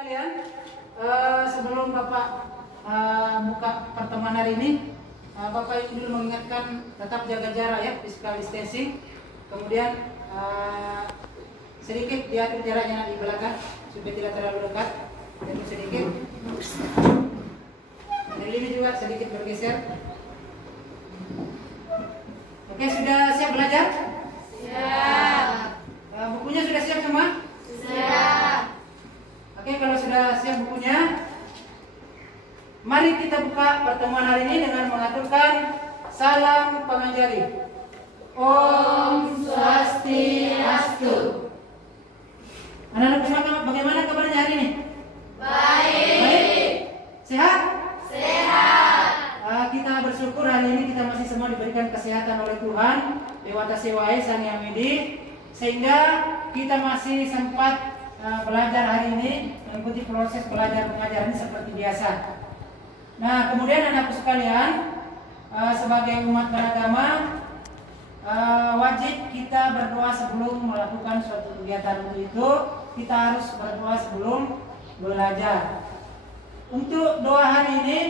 sekalian, sebelum Bapak buka pertemuan hari ini, Bapak ingin dulu mengingatkan tetap jaga jarak ya, physical distancing. Kemudian sedikit diatur jaraknya di belakang supaya tidak terlalu dekat, jadi sedikit. Dan ini juga sedikit bergeser. Oke, sudah siap belajar? Siap. Bukunya sudah siap semua? Siap. Oke, kalau sudah siap bukunya, mari kita buka pertemuan hari ini dengan mengaturkan salam pengajari. Om Swastiastu. Anak-anak semua, bagaimana kabarnya hari ini? Baik. Sehat? Sehat. Kita bersyukur hari ini kita masih semua diberikan kesehatan oleh Tuhan Dewata Sewai Sang Yang Widi, sehingga kita masih sempat belajar hari ini, mengikuti proses belajar mengajar ini seperti biasa. Nah, kemudian anak-anakku sekalian, sebagai umat beragama, wajib kita berdoa sebelum melakukan suatu kegiatan. Untuk itu kita harus berdoa sebelum belajar. Untuk doa hari ini,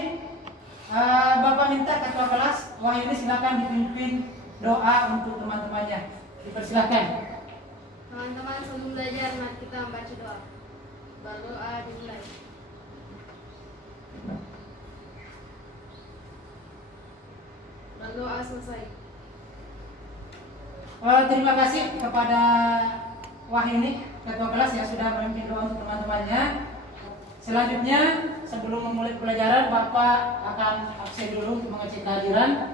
Bapak minta ketua kelas Wahyuni silakan dipimpin doa untuk teman-temannya. Dipersilakan. Teman-teman, sebelum belajar mari kita membaca doa. Berdoa dimulai. Berdoa selesai. Terima kasih kepada Wahyuni ketua kelas yang sudah memimpin doa untuk teman-temannya. Selanjutnya, sebelum memulai pelajaran, Bapak akan absen dulu untuk mengecek kehadiran.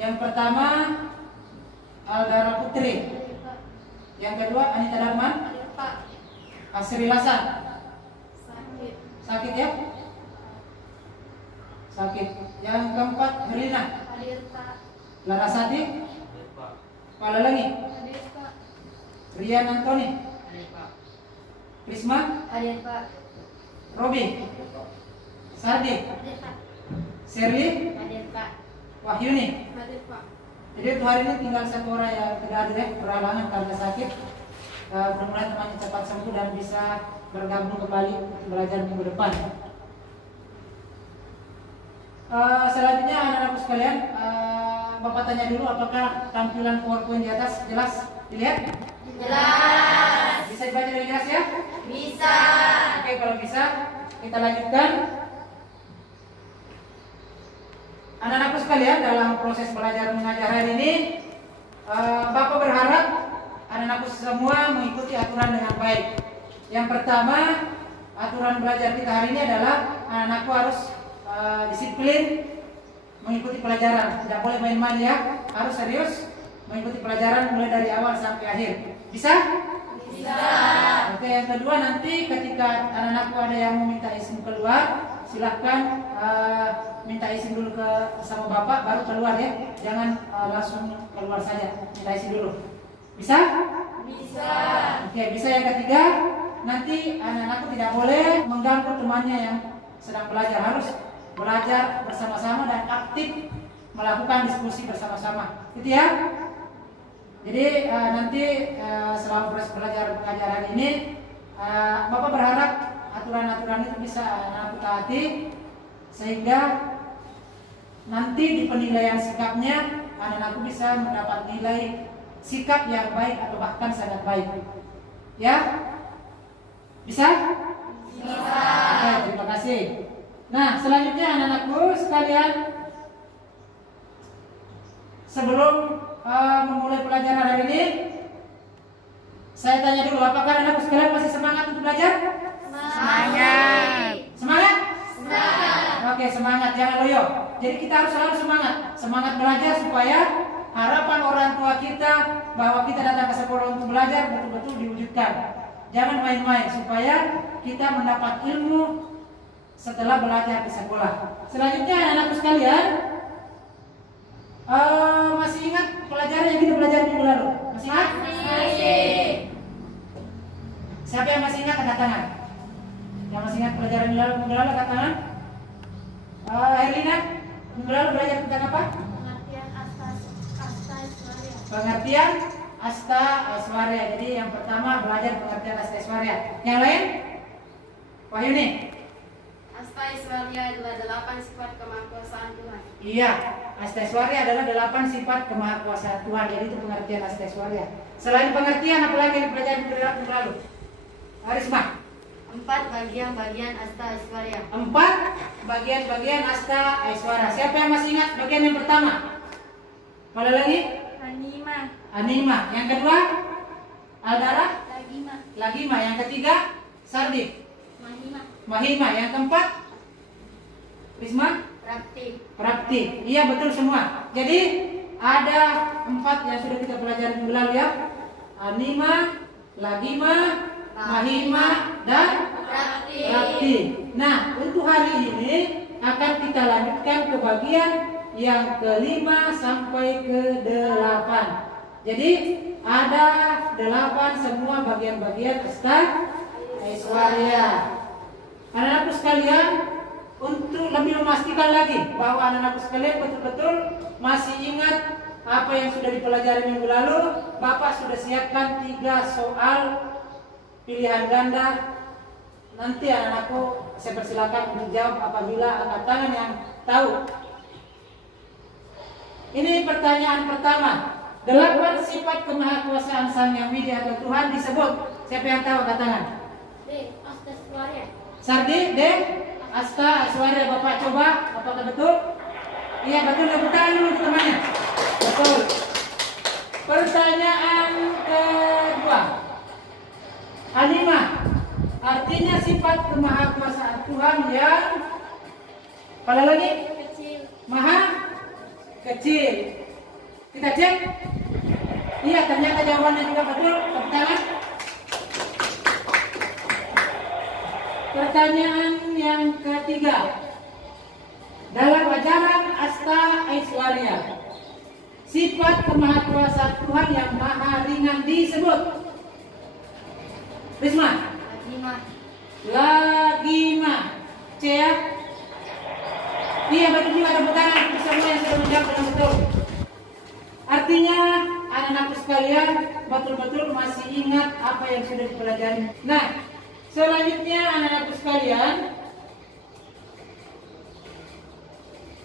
Yang pertama, Aldara Putri. Yang kedua, Anita Darman. Hadir Pak. Asri Lasan. Sakit. Sakit ya? Sakit. Yang keempat, Herlina. Hadir Pak. Larasati. Palalangi. Hadir Pak. Rian Antoni. Prisma. Hadir Pak. Robi. Sardi. Hadir Pak. Sherly. Hadir Pak. Wahyuni. Hadir Pak. Jadi untuk hari ini tinggal satu orang yang tidak hadir ya, berhalangan karena sakit. Mudah-mudahan temannya cepat sembuh dan bisa bergabung kembali untuk belajar minggu depan. Selanjutnya anak-anakku sekalian, Bapak tanya dulu apakah tampilan PowerPoint di atas jelas dilihat? Jelas. Bisa dibaca dengan jelas ya? Bisa. Oke, kalau bisa kita lanjutkan. Anak-anakku sekalian, dalam proses belajar mengajar hari ini, Bapak berharap anak-anakku semua mengikuti aturan dengan baik. Yang pertama, aturan belajar kita hari ini adalah anak-anakku harus disiplin mengikuti pelajaran. Tidak boleh main-main ya, harus serius mengikuti pelajaran mulai dari awal sampai akhir. Bisa? Bisa. Oke, yang kedua, nanti ketika anak-anakku ada yang mau minta izin keluar, silahkan minta izin dulu sama Bapak baru keluar ya. Jangan langsung keluar saja, minta izin dulu. Bisa? Bisa. Oke, bisa. Yang ketiga, nanti anak-anakku tidak boleh mengganggu temannya yang sedang belajar. Harus belajar bersama-sama dan aktif melakukan diskusi bersama-sama. Gitu ya. Jadi nanti selama proses belajar pengajaran ini, Bapak berharap aturan-aturan itu bisa anak-anak taati, sehingga nanti di penilaian sikapnya anak-anakku bisa mendapat nilai sikap yang baik atau bahkan sangat baik. Ya? Bisa? Bisa. Oke, terima kasih. Nah, selanjutnya anak-anakku sekalian, sebelum memulai pelajaran hari ini, saya tanya dulu, apakah anak-anakku sekalian masih semangat untuk belajar? Semangat. Semangat? Semangat. Oke, semangat, jangan loyo. Jadi kita harus selalu semangat. Semangat belajar supaya harapan orang tua kita bahwa kita datang ke sekolah untuk belajar betul-betul diwujudkan. Jangan main-main supaya kita mendapat ilmu setelah belajar di sekolah. Selanjutnya anak-anakku sekalian, masih ingat pelajaran yang kita pelajari minggu lalu? Masih ingat? Masih. Siapa yang masih ingat angkat tangan? Yang masih ingat pelajaran minggu lalu angkat tangan? Herlina, minggu lalu belajar tentang apa? Pengertian asta Iswaria. Pengertian Asta Aiswarya. Jadi yang pertama belajar pengertian Asta Aiswarya. Yang lain? Wahyuni. Astaiswarya adalah 8 sifat kemahakuasaan Tuhan. Iya, Astaiswarya adalah 8 sifat kemahakuasaan Tuhan. Jadi itu pengertian Astaiswarya. Selain pengertian, apalagi yang dipelajari di minggu lalu? Arisma. 4 bagian-bagian Astaiswarya. 4 bagian-bagian Astaiswarya. Siapa yang masih ingat bagian yang pertama? Kalau lagi? Anima. Anima. Yang kedua? Aldara? Lagima. Lagima. Yang ketiga? Sardi. Mahima. Mahima. Yang keempat? Risma? Prakti. Prakti. Iya, betul semua. Jadi ada 4 yang sudah kita pelajari minggu lalu ya. Anima, Lagima, Mahima, dan Prakti. Nah, untuk hari ini akan kita lanjutkan ke bagian yang kelima sampai ke 8. Jadi ada 8 semua bagian-bagian Astaiswarya. Anak-anakku sekalian, untuk lebih memastikan lagi bahwa anak-anakku sekalian betul-betul masih ingat apa yang sudah dipelajari minggu lalu, Bapak sudah siapkan 3 soal pilihan ganda. Nanti anak-anakku saya persilakan untuk jawab apabila angkat tangan yang tahu. Ini pertanyaan pertama. 8 sifat kemahakuasaan Sang Yang Widi atau Tuhan disebut. Siapa yang tahu angkat tangan? D. Astaiswarya. Sardi, D. Astaiswarya. Bapak coba, apakah betul? Iya betul, tepuk tangan dulu untuk temannya. Betul. Pertanyaan kedua. Anima, artinya sifat kemahakuasaan Tuhan yang pada lagi Kecil. maha kecil. Kita cek. Iya, ternyata jawabannya juga betul. Tepuk tangan. Pertanyaan yang ketiga. Dalam ajaran Astaiswarya, sifat kemahakuasaan Tuhan yang maha ringan disebut. Risma. Lagima. Lagima. C ya? Iya betul juga, tepuk tangan untuk semua yang sudah menjawab dengan betul. Artinya anak-anakku sekalian betul-betul masih ingat apa yang sudah dipelajari. Nah, selanjutnya anak-anakku sekalian,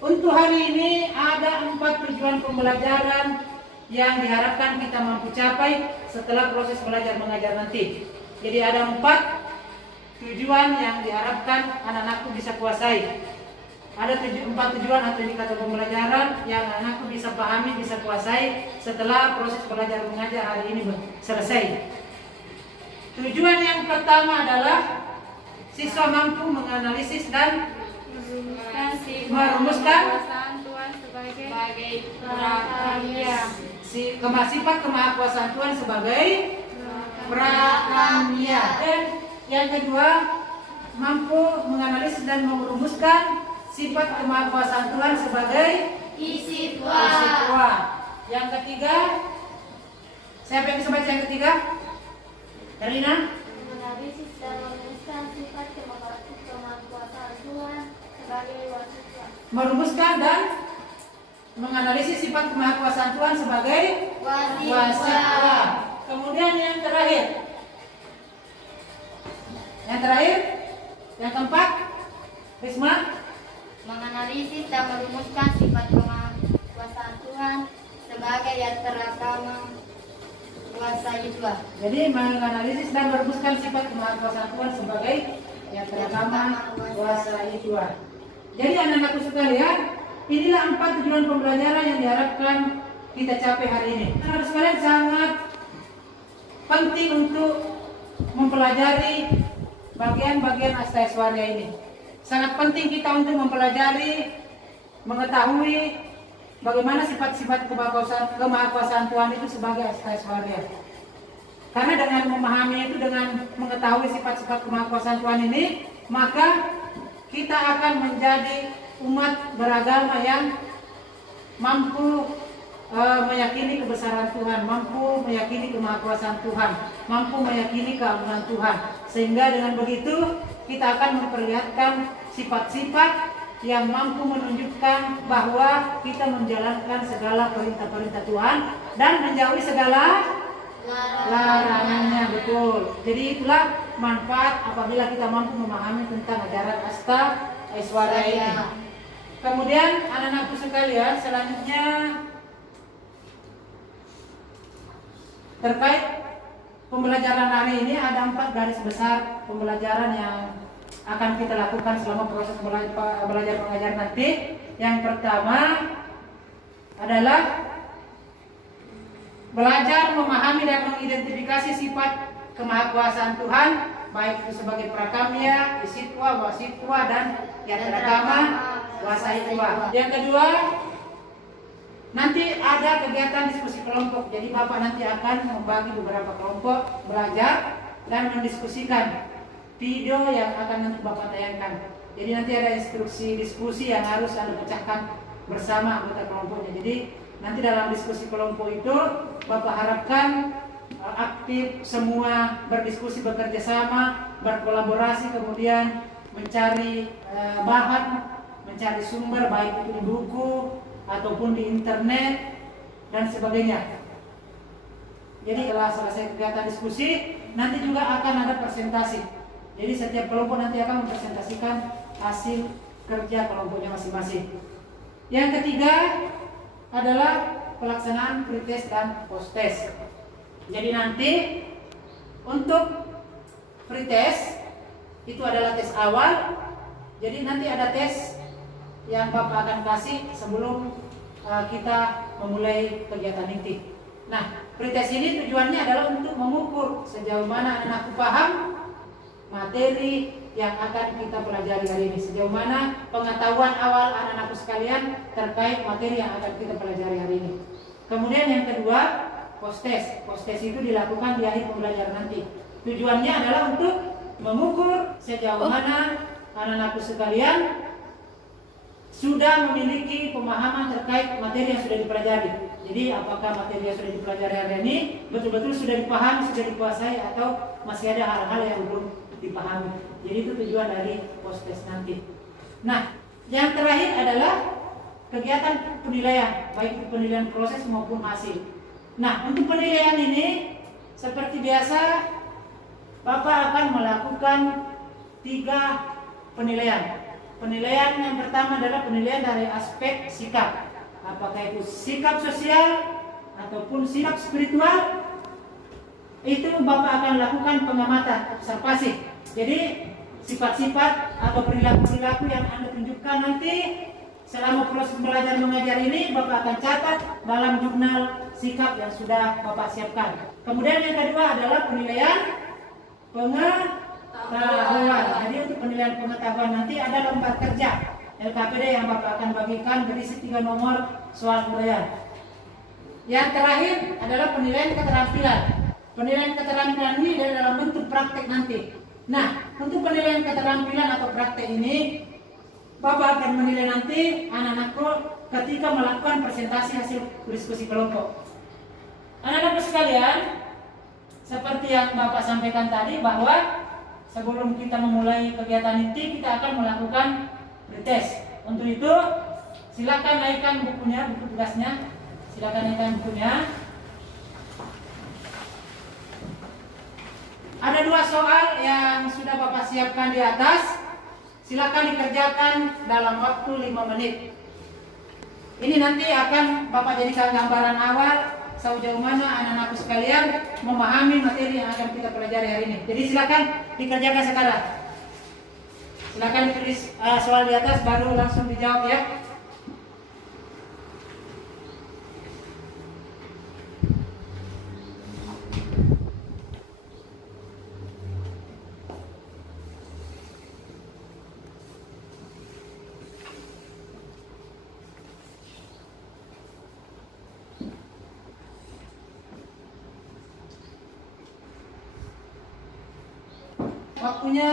untuk hari ini ada 4 tujuan pembelajaran yang diharapkan kita mampu capai setelah proses belajar mengajar nanti. Jadi ada 4 tujuan yang diharapkan anak-anakku bisa kuasai. Ada 4 tujuan atau indikator pembelajaran yang anak-anakku bisa pahami, bisa kuasai setelah proses belajar mengajar hari ini selesai. Tujuan yang pertama adalah siswa mampu menganalisis dan merumuskan Tuhan sebagai prakarya. Sifat kemahakuasaan Tuhan sebagai prakarya. Dan yang kedua, mampu menganalisis dan merumuskan sifat kemahakuasaan Tuhan sebagai isi Tuhan. Yang ketiga, siapa yang bisa baca yang ketiga? Erlina? menganalisis dan merumuskan sifat kemahakuasaan Tuhan sebagai wasitwa. Merumuskan dan menganalisis sifat kemahakuasaan Tuhan sebagai wasitwa. Kemudian yang terakhir. Yang keempat, Risma? Menganalisis dan merumuskan sifat kemahakuasaan Tuhan sebagai yang terakam menguasai Tuhan. Jadi menganalisis dan merumuskan sifat kemahakuasaan Tuhan sebagai yang terakam menguasai Tuhan. Jadi anak-anakku sekalian, inilah 4 tujuan pembelajaran yang diharapkan kita capai hari ini. Anak-anak sekalian sangat penting untuk mempelajari bagian-bagian Astaiswarya ini. Sangat penting kita untuk mempelajari, mengetahui bagaimana sifat-sifat kemahakuasaan Tuhan itu sebagai Astaiswarya. Karena dengan memahami itu, dengan mengetahui sifat-sifat kemahakuasaan Tuhan ini, maka kita akan menjadi umat beragama yang mampu meyakini kebesaran Tuhan, mampu meyakini kemahakuasaan Tuhan, mampu meyakini keagungan Tuhan. Sehingga dengan begitu kita akan memperlihatkan sifat-sifat yang mampu menunjukkan bahwa kita menjalankan segala perintah-perintah Tuhan dan menjauhi segala larangannya, betul. Jadi itulah manfaat apabila kita mampu memahami tentang ajaran Asta Aishwarya ini. Kemudian anak-anakku sekalian, selanjutnya terkait pembelajaran hari ini ada 4 garis besar pembelajaran yang akan kita lakukan selama proses belajar mengajar nanti. Yang pertama adalah belajar memahami dan mengidentifikasi sifat kemahakuasaan Tuhan, baik itu sebagai prakamya, isitwa, wasitwa, dan yatrakama wasaitwa. Yang kedua, nanti ada kegiatan diskusi kelompok. Jadi Bapak nanti akan membagi beberapa kelompok belajar dan mendiskusikan video yang akan nanti Bapak tayangkan. Jadi nanti ada instruksi diskusi yang harus Anda pecahkan bersama anggota kelompoknya. Jadi nanti dalam diskusi kelompok itu Bapak harapkan aktif semua, berdiskusi, bekerja sama, berkolaborasi, kemudian mencari bahan, mencari sumber baik itu di buku ataupun di internet dan sebagainya. Jadi setelah selesai kegiatan diskusi, nanti juga akan ada presentasi. Jadi setiap kelompok nanti akan mempresentasikan hasil kerja kelompoknya masing-masing. Yang ketiga adalah pelaksanaan pretest dan posttest. Jadi nanti untuk pretest itu adalah tes awal. Jadi nanti ada tes yang Bapak akan kasih sebelum kita memulai kegiatan inti. Nah, pretest ini tujuannya adalah untuk mengukur sejauh mana anak-anakku paham materi yang akan kita pelajari hari ini, sejauh mana pengetahuan awal anak-anakku sekalian terkait materi yang akan kita pelajari hari ini. Kemudian yang kedua, posttest. Posttest itu dilakukan di akhir pembelajaran nanti. Tujuannya adalah untuk mengukur sejauh mana anak-anakku sekalian sudah memiliki pemahaman terkait materi yang sudah dipelajari. Jadi apakah materi yang sudah dipelajari hari ini betul-betul sudah dipahami, sudah dikuasai, atau masih ada hal-hal yang belum dipahami. Jadi itu tujuan dari posttest nanti. Nah, yang terakhir adalah kegiatan penilaian, baik itu penilaian proses maupun hasil. Nah, untuk penilaian ini seperti biasa Bapak akan melakukan 3 penilaian. Penilaian yang pertama adalah penilaian dari aspek sikap. Apakah itu sikap sosial ataupun sikap spiritual, itu Bapak akan lakukan pengamatan, observasi. Jadi sifat-sifat atau perilaku-perilaku yang Anda tunjukkan nanti selama proses belajar mengajar ini Bapak akan catat dalam jurnal sikap yang sudah Bapak siapkan. Kemudian yang kedua adalah penilaian pengetahuan. Jadi untuk penilaian pengetahuan nanti ada lembar kerja LKPD yang Bapak akan bagikan berisi 3 nomor soal huraian. Yang terakhir adalah penilaian keterampilan. Penilaian keterampilan ini dalam bentuk praktek nanti. Nah, untuk penilaian keterampilan atau praktek ini Bapak akan menilai nanti anak-anakku ketika melakukan presentasi hasil diskusi kelompok. Anak-anakku sekalian, seperti yang Bapak sampaikan tadi bahwa sebelum kita memulai kegiatan inti kita akan melakukan pretest. Untuk itu silakan naikkan bukunya, buku tugasnya. Silakan naikkan bukunya. Ada 2 soal yang sudah Bapak siapkan di atas. Silakan dikerjakan dalam waktu 5 menit. Ini nanti akan Bapak jadikan gambaran awal sejauh mana anak-anakku sekalian memahami materi yang akan kita pelajari hari ini. Jadi silakan dikerjakan sekarang. Silakan ditulis soal di atas baru langsung dijawab ya. Waktunya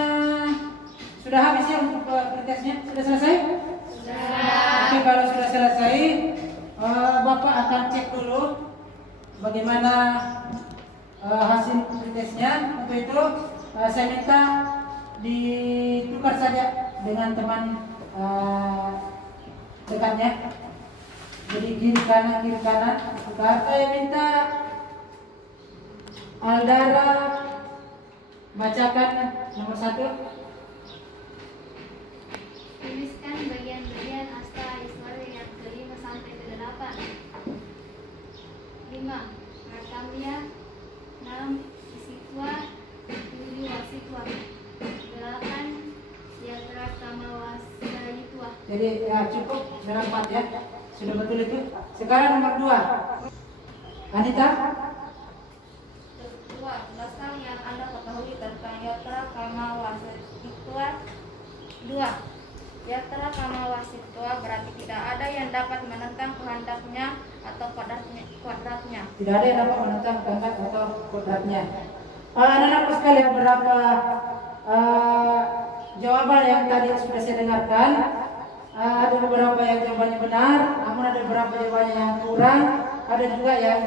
sudah habis ya untuk pretestnya? Sudah selesai? Sudah. Oke, kalau sudah selesai, Bapak akan cek dulu bagaimana hasil pretestnya. Untuk itu saya minta ditukar saja dengan teman dekatnya. Jadi kiri kanan tukar. Saya minta Aldara, bacakan nomor 1. Tuliskan bagian-bagian asta Aishwarya yang ke-5 sampai ke-8. 5. Prakamya. 6. Sitwa. 7. Wasitwa. 8. Yatra Kamawasayitwa. Jadi ya cukup dengan 4 ya. Sudah betul itu. Sekarang nomor 2. Anita. Kedua, dasar yang Anda ketahui tentang Yatra Kamawasayitwa. 2. Yatra Kamawasayitwa berarti tidak ada yang dapat menentang kehendaknya atau kodratnya. Tidak ada yang dapat menentang kehendak atau kodratnya. Anak-anakku sekalian, berapa jawaban yang tadi sudah saya dengarkan? Ada beberapa yang jawabannya benar, namun ada beberapa jawabannya yang kurang. Ada juga yang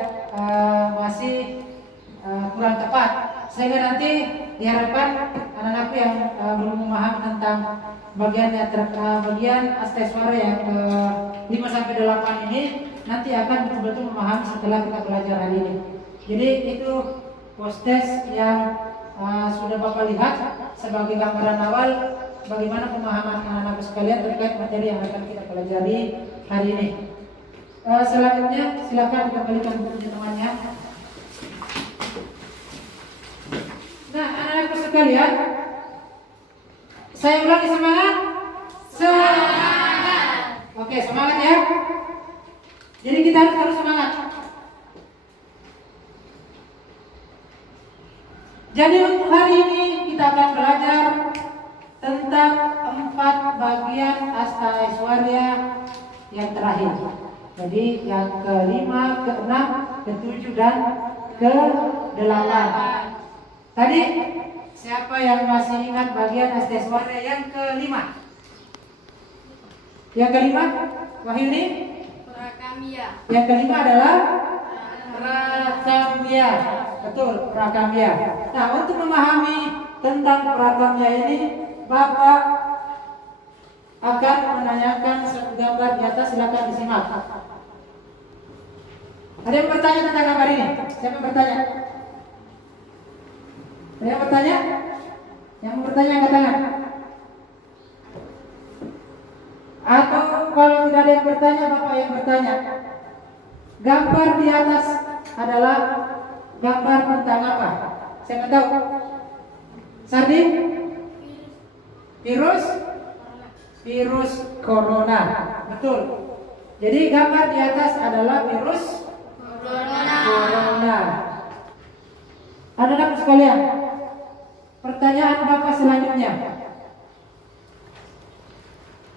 masih kurang tepat. Sehingga nanti diharapkan anak-anakku yang belum memahami tentang bagian asta Aishwarya yang ke 5 sampai 8 ini nanti akan betul-betul memahami setelah kita belajar hari ini. Jadi itu post test yang sudah Bapak lihat sebagai gambaran awal bagaimana pemahaman anak-anak sekalian terkait materi yang akan kita pelajari hari ini. Selanjutnya silakan dikembalikan buku temannya. Nah, anak-anak sekalian, saya ulangi, semangat. Semangat. Oke, semangat ya. Jadi kita harus terus semangat. Jadi untuk hari ini kita akan belajar tentang 4 bagian asta Aishwarya yang terakhir. Jadi yang ke-5, ke-6, ke-7 dan ke-8. Tadi siapa yang masih ingat bagian asta Aishwarya yang ke-5? Yang ke-5, Wahyuni? Prakamya. Yang ke-5 adalah Prakamya. Betul, Prakamya. Nah, untuk memahami tentang Prakamya ini, Bapak akan menanyakan satu gambar di atas, silakan disimak. Ada yang bertanya tentang gambar ini? Siapa yang bertanya? Ada yang bertanya? Yang bertanya angkat tangan. Atau kalau tidak ada yang bertanya, Bapak yang bertanya. Gambar di atas adalah gambar tentang apa? Siapa tahu? Sardin? Virus corona. Betul. Jadi gambar di atas adalah virus corona. Anak-anak sekalian, pertanyaan Bapak selanjutnya.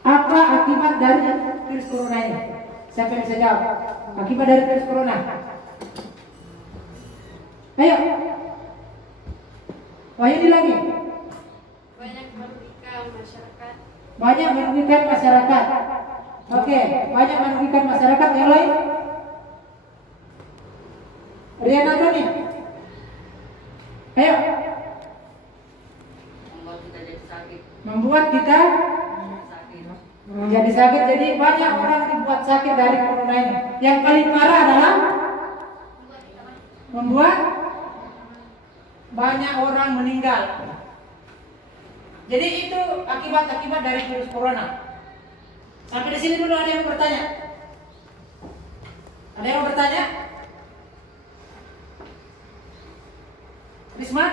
Apa akibat dari virus corona ini? Siapa yang bisa jawab? Akibat dari virus corona. Ayo. Wahyudi lagi. Banyak merugikan masyarakat. Banyak merugikan masyarakat. Oke, banyak merugikan masyarakat. Yang lain? Riana Doni. Ayo. Membuat kita jadi sakit. Jadi banyak orang dibuat sakit dari corona ini. Yang paling parah adalah membuat banyak orang meninggal. Jadi itu akibat-akibat dari virus corona. Sampai di sini dulu ada yang bertanya? Ada yang bertanya? Risma?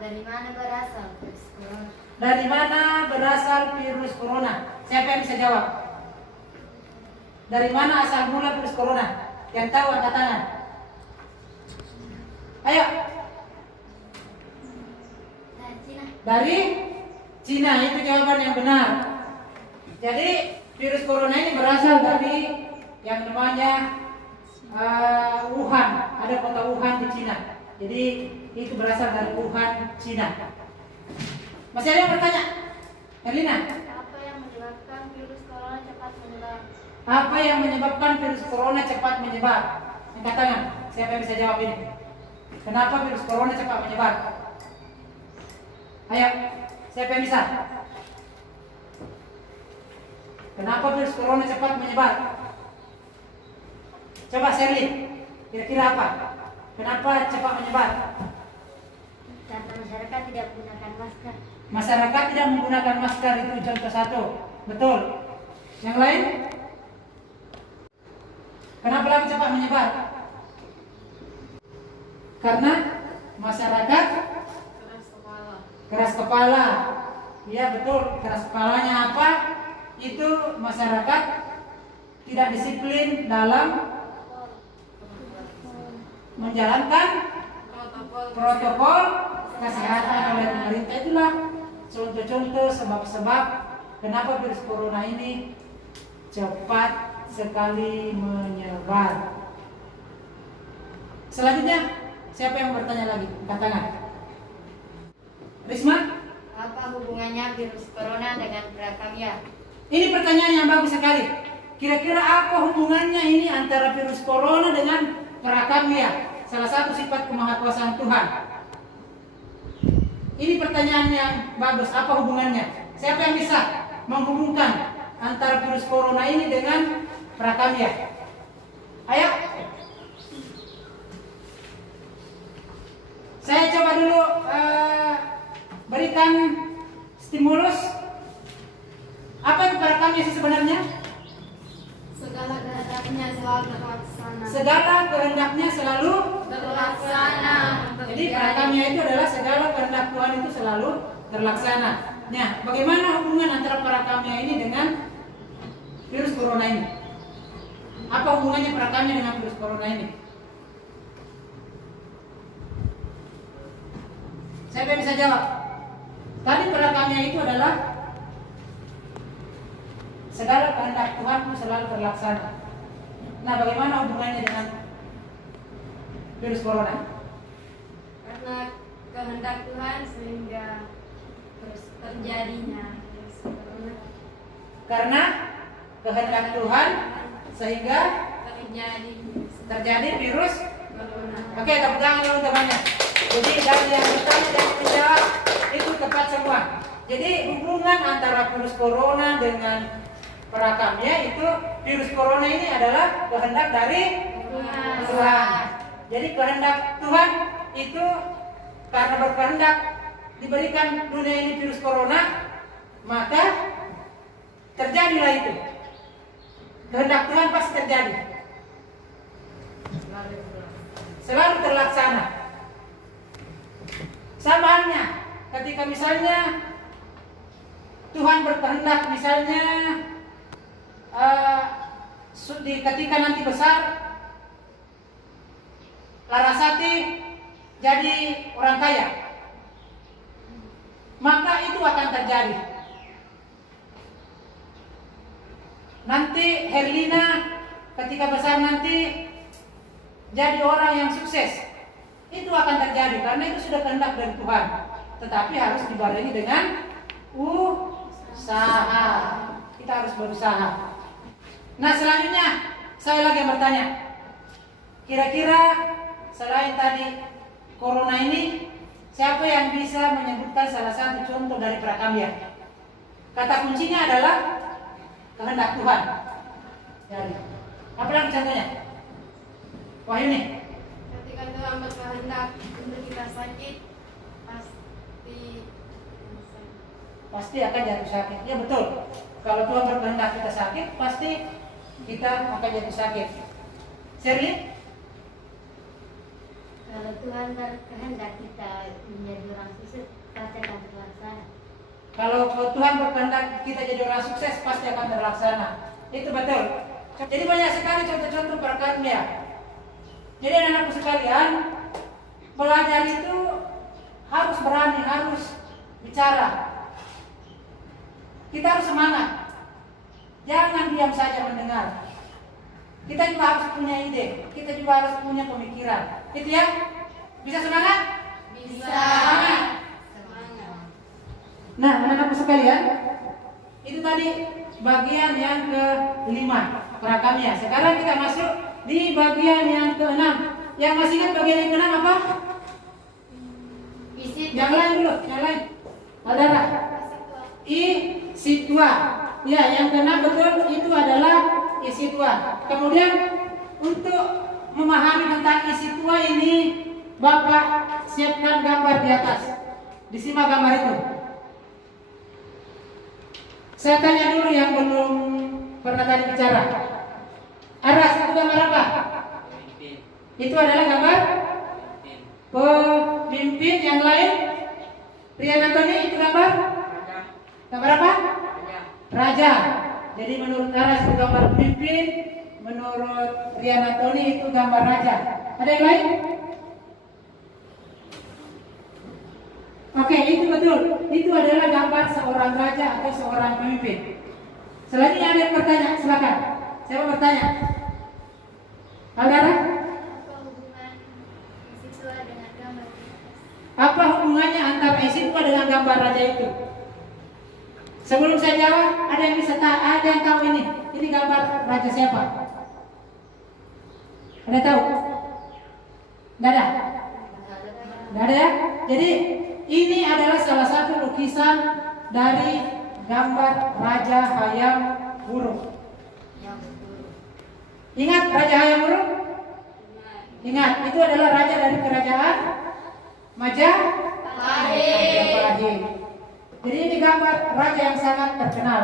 Dari mana berasal virus corona? Dari mana berasal virus corona? Siapa yang bisa jawab? Dari mana asal mula virus corona? Yang tahu angkat tangan. Ayo. Dari Cina. Dari Cina, itu jawaban yang benar. Jadi virus corona ini berasal dari yang namanya Wuhan. Ada kota Wuhan di Cina. Jadi itu berasal dari Wuhan, Cina. Masih ada yang bertanya? Erlina? Apa yang menyebabkan virus corona cepat menular? Apa yang menyebabkan virus corona cepat menyebar? Angkat tangan. Siapa yang bisa jawab ini? Kenapa virus corona cepat menyebar? Ayo, siapa yang bisa? Kenapa virus corona cepat menyebar? Coba Sherly, kira-kira apa? Kenapa cepat menyebar? Karena masyarakat tidak menggunakan masker. Masyarakat tidak menggunakan masker, itu contoh satu. Betul. Yang lain? Kenapa lagi cepat menyebar? Karena masyarakat keras kepala. Iya betul, keras kepalanya apa? Itu masyarakat tidak disiplin dalam menjalankan protokol kesehatan oleh pemerintah. Itulah contoh-contoh sebab-sebab kenapa virus corona ini cepat sekali menyebar. Selanjutnya, siapa yang bertanya lagi? Angkat tangan. Risma? Apa hubungannya virus corona dengan prakarya? Ini pertanyaan yang bagus sekali. Kira-kira apa hubungannya ini antara virus corona dengan prakarya? Salah satu sifat kemahakuasaan Tuhan. Ini pertanyaan yang bagus. Apa hubungannya? Siapa yang bisa menghubungkan antara virus corona ini dengan prakarya? Ayo. Saya coba dulu berikan stimulus. Apa itu prakarya sih sebenarnya? Segala kehendaknya selalu terlaksana. Segala kehendaknya selalu Terlaksana. Jadi prakarya itu adalah segala kehendak Tuhan itu selalu terlaksana. Nah, bagaimana hubungan antara prakarya ini dengan virus corona ini? Apa hubungannya prakarya dengan virus corona ini? Siapa yang bisa jawab? Tadi prakarya itu adalah segala kehendak Tuhan itu selalu terlaksana. Nah, bagaimana hubungannya dengan virus corona? Karena kehendak Tuhan sehingga terus terjadinya virus corona. Karena kehendak Tuhan sehingga terjadi virus corona. Oke, tepuk tangan dulu temannya. Jadi dari yang bertanya dan yang menjawab itu tepat semua. Jadi hubungan antara virus corona dengan prakarya itu, virus corona ini adalah kehendak dari Tuhan. Jadi kehendak Tuhan itu karena berkehendak diberikan dunia ini virus corona, maka terjadilah itu. Kehendak Tuhan pasti terjadi. Selalu terlaksana. Sama halnya ketika misalnya Tuhan berkehendak, misalnya ketika nanti besar Larasati jadi orang kaya, maka itu akan terjadi. Nanti Herlina ketika besar nanti jadi orang yang sukses, itu akan terjadi karena itu sudah kehendak dari Tuhan. Tetapi harus dibarengi dengan usaha. Kita harus berusaha. Nah, selanjutnya saya lagi yang bertanya. Kira-kira selain tadi corona ini, siapa yang bisa menyebutkan salah satu contoh dari prakarya? Kata kuncinya adalah kehendak Tuhan. Jadi, apa lagi contohnya? Wahyu nih. Ketika Tuhan berkehendak untuk kita sakit, pasti akan jatuh sakit. Ya betul. Kalau Tuhan berkehendak kita sakit, pasti kita akan jatuh sakit. Shirley? Kalau Tuhan berkehendak kita menjadi orang sukses, pasti akan terlaksana. Kalau Tuhan berkehendak kita jadi orang sukses, pasti akan terlaksana. Itu betul. Jadi banyak sekali contoh-contoh prakarya. Jadi anak-anakku sekalian, belajar itu harus berani, harus bicara. Kita harus semangat. Jangan diam saja mendengar. Kita juga harus punya ide. Kita juga harus punya pemikiran. Itu ya? Bisa semangat? bisa. Semangat. Semangat. Nah, anak-anakku sekalian, itu tadi bagian yang ke-5 prakarya. Sekarang kita masuk di bagian yang ke-6. Yang masih ingat bagian yang ke-6 apa? Yang lain dulu, yang lain. Saudara. Isitwa. Ya, yang ke-6 betul itu adalah isitwa. Kemudian untuk memahami tentang isitwa ini, Bapak siapkan gambar di atas. Disimak gambar itu. Saya tanya dulu yang belum pernah tadi bicara. Aras, itu gambar apa? Itu adalah gambar pemimpin. Yang lain? Rian Antoni, itu gambar? Gambar apa? Raja. Jadi menurut Aras itu gambar pemimpin, menurut Rian Antoni itu gambar raja. Ada yang lain? Oke, itu betul. Itu adalah gambar seorang raja atau seorang pemimpin. Selanjutnya ada yang bertanya, silakan. Siapa bertanya? Saudara? Apa hubungannya antara Isitwa dengan gambar raja itu? Sebelum saya jawab, ada yang bisa ada yang tahu ini? Ini gambar raja siapa? Ada tahu? Tidak ada? Tidak ada ya? Jadi ini adalah salah satu lukisan dari gambar Raja Hayam Wuruk. Ingat Raja Hayam Wuruk? Ingat, itu adalah raja dari kerajaan Majapahit. Jadi ini gambar raja yang sangat terkenal,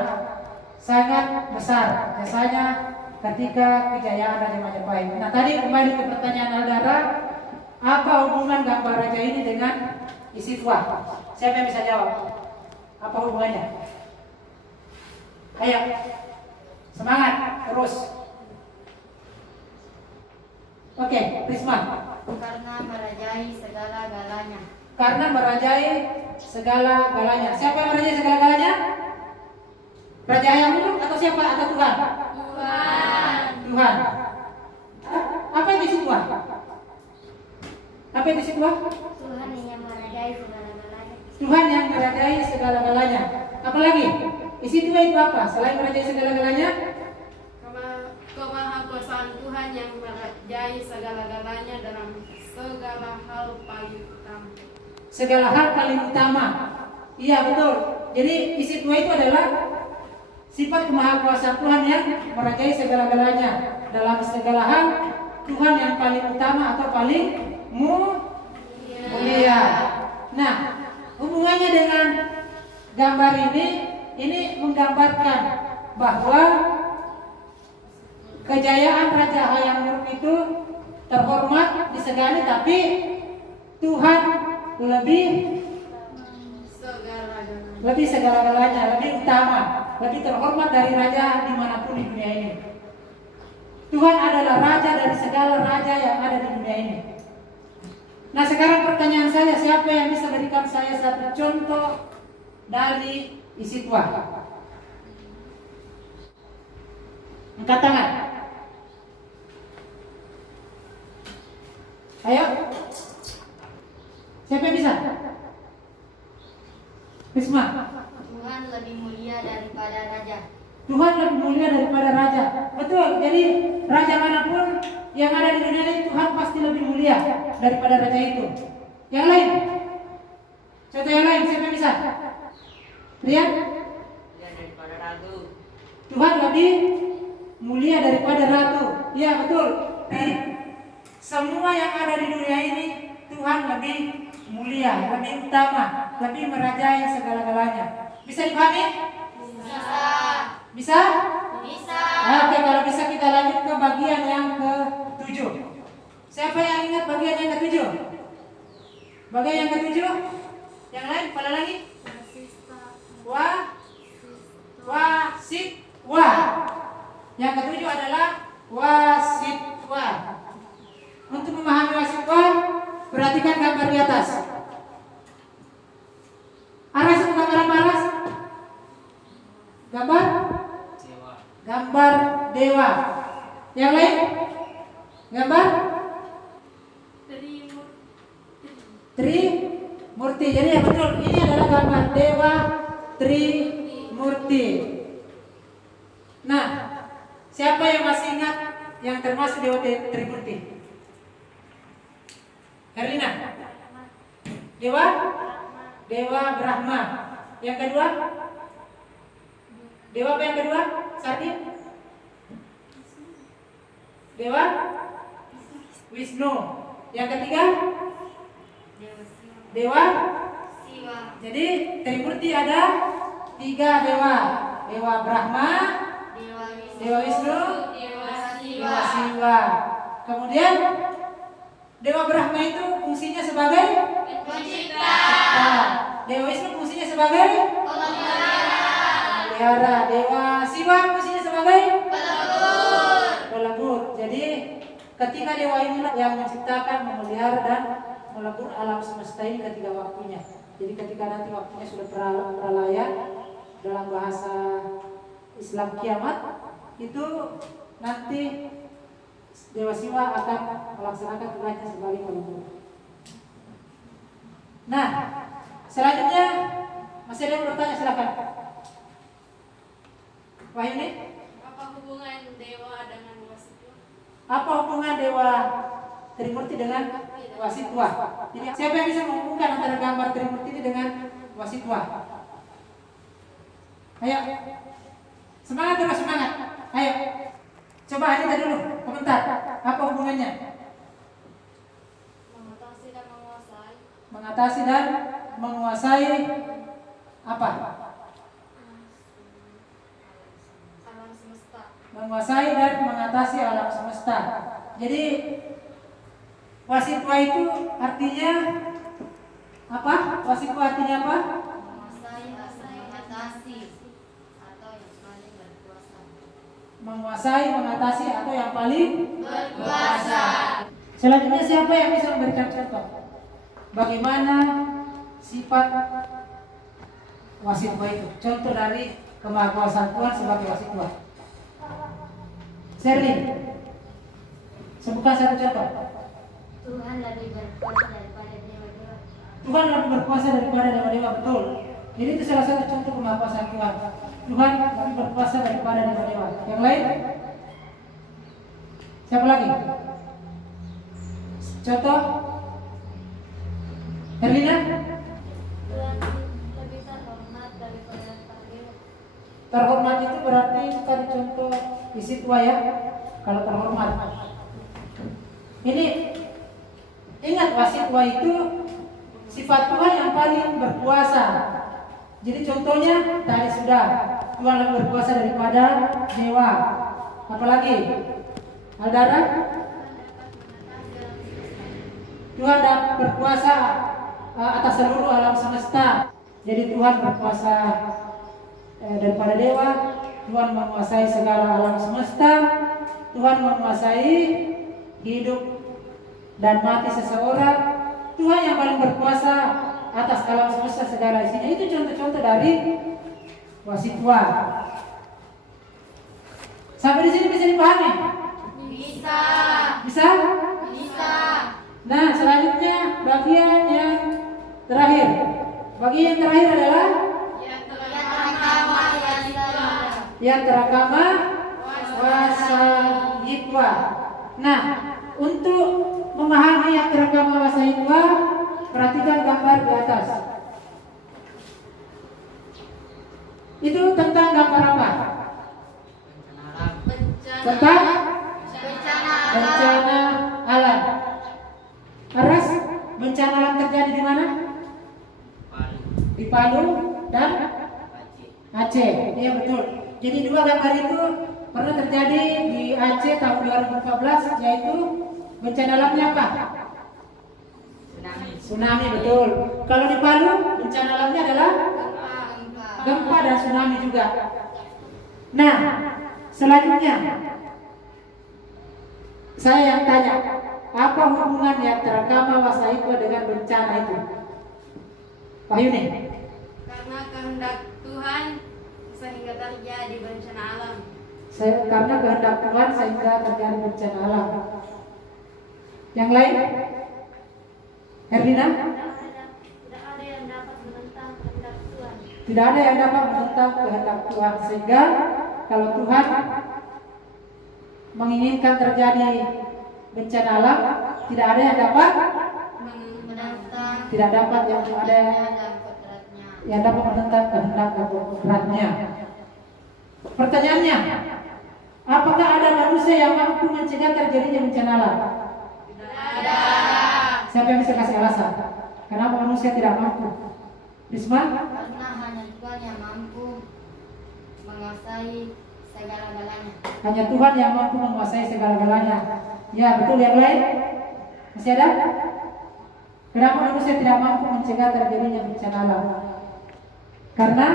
sangat besar jasanya ketika kejayaan Raja Majapahit. Nah, tadi kembali ke pertanyaan Aldara, apa hubungan gambar raja ini dengan Isitwa? Siapa yang bisa jawab? Apa hubungannya? Ayo, semangat terus. Oke, Prisma. Karena merajai segala-galanya. Karena merajai segala-galanya. Siapa yang merajai segala-galanya? Raja Hayam Wuruk atau siapa? Atau Tuhan? Tuhan. Apa itu Isitwa? Apa itu Isitwa? Tuhan yang merajai segala-galanya. Tuhan yang merajai segala-galanya. Apalagi? Isitwa itu apa? Selain merajai segala-galanya? Kemahakuasaan Tuhan yang merajai segala-galanya dalam segala hal paling utama. Segala hal paling utama. Iya, betul. Jadi Isitwa itu adalah sifat kemahakuasaan Tuhan yang merajai segala-galanya. Dalam segala hal, Tuhan yang paling utama atau paling mulia. Nah, hubungannya dengan gambar ini menggambarkan bahwa kejayaan Raja Hayam Wuruk itu terhormat, disegani, tapi Tuhan lebih segala-galanya, lebih utama, lebih terhormat dari raja dimanapun di dunia ini. Tuhan adalah raja dari segala raja yang ada di dunia ini. Nah, sekarang pertanyaan saya, siapa yang bisa berikan saya satu contoh dari Isitwa? Angkat tangan. Ayo. Siapa yang bisa? Risma. Tuhan lebih mulia daripada raja. Tuhan lebih mulia daripada raja. Betul. Jadi raja manapun yang ada di dunia ini, Tuhan pasti lebih mulia daripada raja itu. Yang lain? Contoh yang lain, siapa yang bisa? Rian? Daripada ratu. Tuhan lebih mulia daripada ratu. Iya, betul. Semua yang ada di dunia ini, Tuhan lebih mulia, lebih utama, lebih merajai segala-galanya. Bisa dipahami? Bisa? Oke, kalau bisa kita lanjut ke bagian yang ke-7. Siapa yang ingat bagian yang ke-7? Bagian yang ke-7? Yang lain, pada lagi? Wasitwa. Yang ke-7 adalah wasitwa. Untuk memahami wasitwa, perhatikan gambar di atas. Aras itu gambar apa, Aras? Gambar dewa. Yang lain? Gambar Trimurti. Jadi ya betul, ini adalah gambar dewa Trimurti. Nah, siapa yang masih ingat yang termasuk dewa Trimurti? Herlina? Dewa Brahma. Yang kedua? Dewa apa yang kedua? Sati? Dewa Wisnu. Yang ketiga? dewa. Siwa. Jadi Trimurti ada 3 dewa. Dewa Brahma, Dewa Wisnu, Dewa Siwa. Kemudian Dewa Brahma itu fungsinya sebagai Pencipta. Dewa Wisnu fungsinya sebagai pemelihara. Dewa Siwa fungsinya sebagai pelebur. Jadi ketika dewa inilah yang menciptakan, memelihara dan melebur alam semesta ini ketika waktunya. Jadi ketika nanti waktunya sudah pralaya, dalam bahasa Islam kiamat, itu nanti Dewa Siwa akan melaksanakan tugasnya sebagai pelebur. Nah, selanjutnya masih ada yang bertanya, silakan. Wahyuni, Apa hubungan dewa dengan Wasitwa? apa hubungan Dewa Trimurti dengan Wasitwa? Jadi siapa yang bisa menghubungkan antara gambar Trimurti ini dengan Wasitwa? Ayo, semangat terus, semangat. Ayo, coba Anita dulu komentar. Apa hubungannya? Mengatasi dan menguasai. Mengatasi dan menguasai apa? Alam semesta. Menguasai dan mengatasi alam semesta. Jadi Wasitwa itu artinya apa? Wasitwa artinya apa? menguasai, mengatasi atau yang paling Menguasai, mengatasi atau yang paling Berkuasa. Selanjutnya siapa yang bisa memberikan contoh? Bagaimana sifat Wasitwa itu? Contoh dari kemahakuasaan Tuhan sebagai Wasitwa. Sherlyn, sebutkan satu contoh. Tuhan lebih berkuasa daripada dewa-dewa. Tuhan lebih berkuasa daripada dewa-dewa, betul. Jadi itu salah satu contoh kemahakuasaan Tuhan. Tuhan lebih berkuasa daripada dewa-dewa. Yang lain? Siapa lagi? Contoh? Herlina? Tuhan lebih terhormat daripada para dewa. Terhormat itu berarti tadi contoh Wasitwa ya. Kalau terhormat. Ini ingat, Wasitwa itu sifat Tuhan yang paling berkuasa. Jadi contohnya tadi sudah, Tuhan lebih berkuasa daripada dewa. Apalagi? Aldara? Tuhan dapat berkuasa atas seluruh alam semesta. Jadi Tuhan berkuasa daripada dewa. Tuhan menguasai segala alam semesta. Tuhan menguasai hidup dan mati seseorang. Tuhan yang paling berkuasa atas alam semesta segala isinya. Itu contoh-contoh dari Wasitwa. Sampai di sini bisa dipahami? Bisa. Bisa? Bisa. Nah, selanjutnya bagian yang terakhir. Bagian yang terakhir adalah yang terakama Wasitwa. Nah, untuk memahami yang terakama Wasitwa, perhatikan gambar di atas. Itu tentang gambar apa? Tentang bencana alam. Aras, bencana alam terjadi di mana? Di Palu dan Aceh. Iya betul. Jadi dua gambar itu pernah terjadi di Aceh tahun 2014, yaitu bencana alamnya apa? Tsunami, betul. Kalau di Palu bencana alamnya adalah gempa dan tsunami juga. Nah, selanjutnya saya yang tanya, apa hubungan yang terakama Wasitwa dengan bencana itu? Wahyuni. Karena kehendak Tuhan sehingga terjadi bencana alam. Karena kehendak Tuhan sehingga terjadi bencana alam. Yang lain? Herlina? Tidak ada yang dapat menentang kehendak Tuhan. Tidak ada yang dapat menentang kehendak Tuhan, sehingga kalau Tuhan menginginkan terjadi bencana alam, tidak ada yang dapat Menentang tidak dapat yang ada dan kodratnya. yang dapat menentang kehendak atau kodratnya. Pertanyaannya, apakah ada manusia yang mampu mencegah terjadinya bencana alam? Tidak. Siapa yang bisa kasih alasan? Kenapa manusia tidak mampu? Risma? Karena hanya Tuhan yang mampu menguasai segala-galanya. Hanya Tuhan yang mampu menguasai segala-galanya. Ya, betul. Yang lain? Masih ada? Kenapa manusia tidak mampu mencegah terjadinya bencana alam? Karena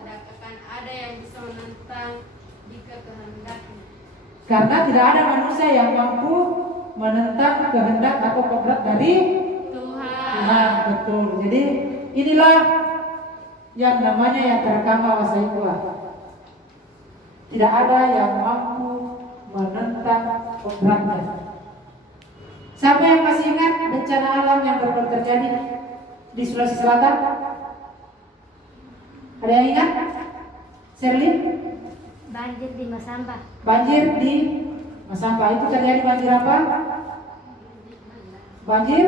tidak akan ada yang bisa menentang jika kehendaknya. Karena tidak ada manusia yang mampu menentang kehendak atau kodrat dari Tuhan. Betul. Jadi inilah yang namanya yang terkama wasai Tuhan. Tidak ada yang mampu menentang kodratnya. Siapa yang masih ingat bencana alam yang baru terjadi di Sulawesi Selatan? Ada yang ingat? Shirley? Banjir di Masamba. Banjir di Masamba. Itu terjadi banjir apa? Banjir?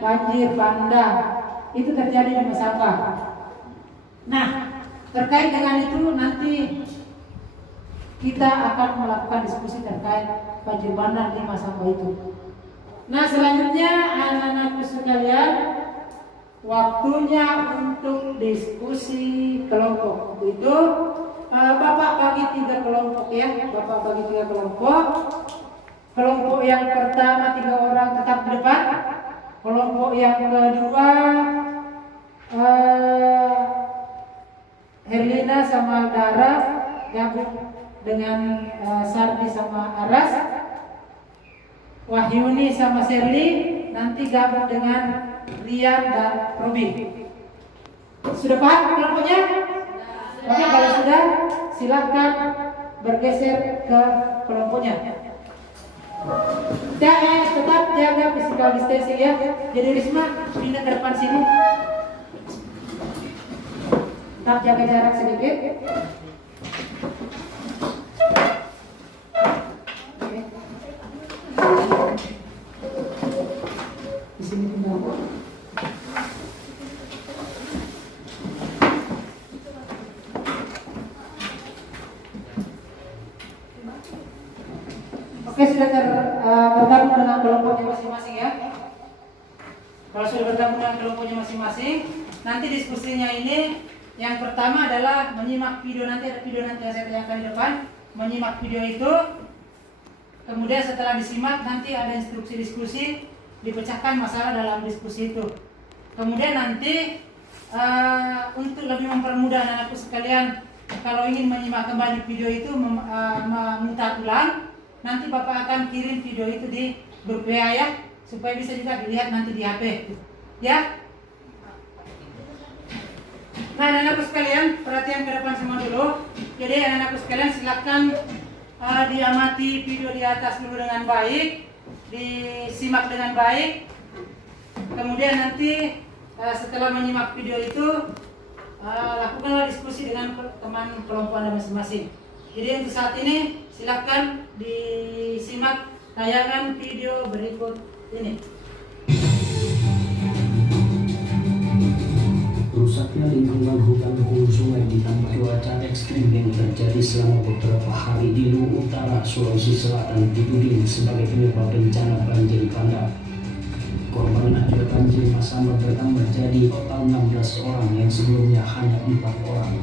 Banjir bandang. Itu terjadi di Masamba. Nah, terkait dengan itu nanti kita akan melakukan diskusi terkait banjir bandang di Masamba itu. Nah, selanjutnya anak-anakku sekalian, waktunya untuk diskusi kelompok. Itu Bapak bagi 3 kelompok ya. Bapak bagi 3 kelompok. Kelompok yang pertama 3 orang tetap di depan. Kelompok yang kedua Herlina sama Dara gabung dengan Sardi sama Aras. Wahyuni sama Sherly nanti gabung dengan Rian dan Robi. Sudah paham kelompoknya? Oke, kalau sudah silakan bergeser ke kelompoknya. Tetap jaga physical distancing ya. Jadi Risma pindah ke depan sini. Tetap jaga jarak sedikit. Di sini pindah. Oke, sudah bergabung dengan kelompoknya masing-masing ya. Kalau sudah bergabung dengan kelompoknya masing-masing, nanti diskusinya ini yang pertama adalah menyimak video. Nanti ada video nanti yang saya tayangkan di depan. Menyimak video itu, kemudian setelah disimak nanti ada instruksi diskusi, dipecahkan masalah dalam diskusi itu. Kemudian nanti untuk lebih mempermudah anak-anakku sekalian, kalau ingin menyimak kembali video itu memutar ulang, nanti Bapak akan kirim video itu di grup WA ya, supaya bisa juga dilihat nanti di HP ya. Nah, anak-anakku sekalian, perhatian ke depan semua dulu. Jadi anak-anakku sekalian silakan diamati video di atas dulu dengan baik, disimak dengan baik. Kemudian nanti setelah menyimak video itu lakukanlah diskusi dengan teman kelompok Anda masing-masing. Jadi untuk saat ini silakan disimak tayangan video berikut ini. Rusaknya lingkungan hutan hulu sungai ditambah cuaca ekstrim yang terjadi selama beberapa hari di Luwu Utara, Sulawesi Selatan dituding sebagai penyebab bencana banjir bandang. Korban akibat banjir Masamba bertambah jadi total 16 orang yang sebelumnya hanya 4 orang.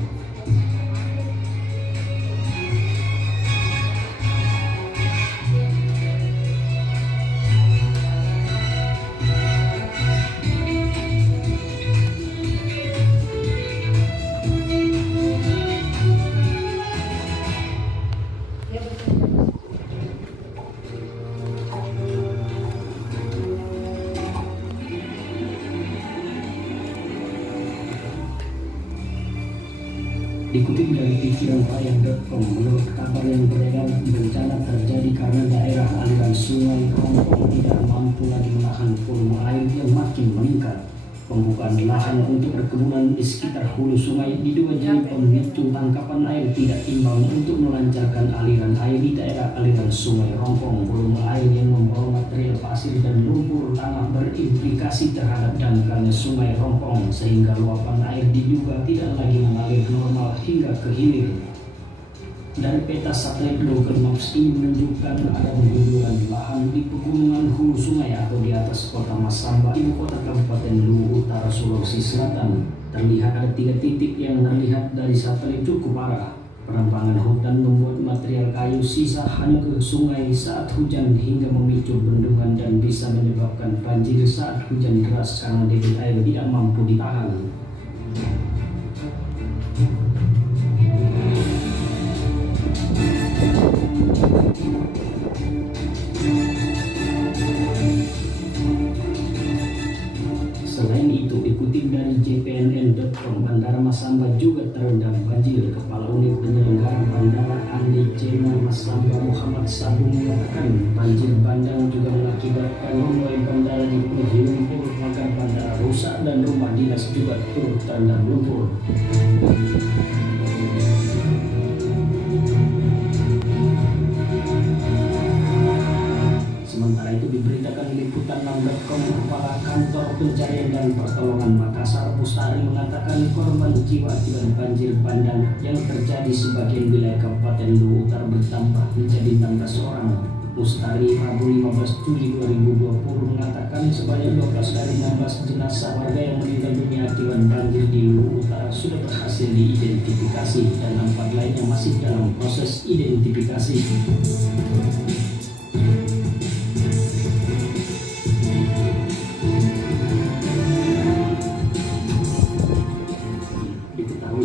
Dikutip dari pikiranpayah.com, menurut kabar yang beredar, bencana terjadi karena daerah aliran sungai Rompong tidak mampu lagi menahan volume air yang makin meningkat. Pembukaan lahan untuk perkebunan di sekitar hulu sungai diduga jadi pemicu tangkapan air tidak imbang untuk melancarkan aliran air di daerah aliran sungai Rompong. Volume air yang membawa material pasir dan lumpur tanah berimplikasi terhadap dangkalnya sungai Rompong, sehingga luapan air diduga tidak lagi mengalir normal hingga ke hilir. Dari peta satelit Google Maps ini menunjukkan ada gunduran lahan di pegunungan hulu sungai atau di atas kota Masamba, ibu kota Kabupaten Luwu Utara, Sulawesi Selatan. Terlihat ada 3 titik yang terlihat dari satelit cukup parah. Perambangan hutan membuat material kayu sisa hanyut ke sungai saat hujan hingga memicu bendungan dan bisa menyebabkan banjir saat hujan deras karena debit air tidak mampu ditahan. Selain itu, dikutip dari jpnn.com, Bandara Masamba juga terendam banjir. Kepala Unit Penyelenggara Bandara Andi Jena Masamba Muhammad Sabu mengatakan banjir bandang juga mengakibatkan runway bandara dipenuhi lumpur, maka bandara rusak dan rumah dinas juga turut terendam lumpur. Sementara itu diberitakan liputan 6.com, Kepala Kantor Pencarian dan Pertolongan Makassar Mustari mengatakan korban jiwa akibat banjir bandang yang terjadi sebagian wilayah Kabupaten Luwu Utara bertambah menjadi 16 orang. Mustari Rabu 15 Juli 2020 mengatakan sebanyak 12 dari 16 jenazah warga yang meninggal dunia akibat banjir di Luwu Utara sudah berhasil diidentifikasi dan 4 lainnya masih dalam proses identifikasi.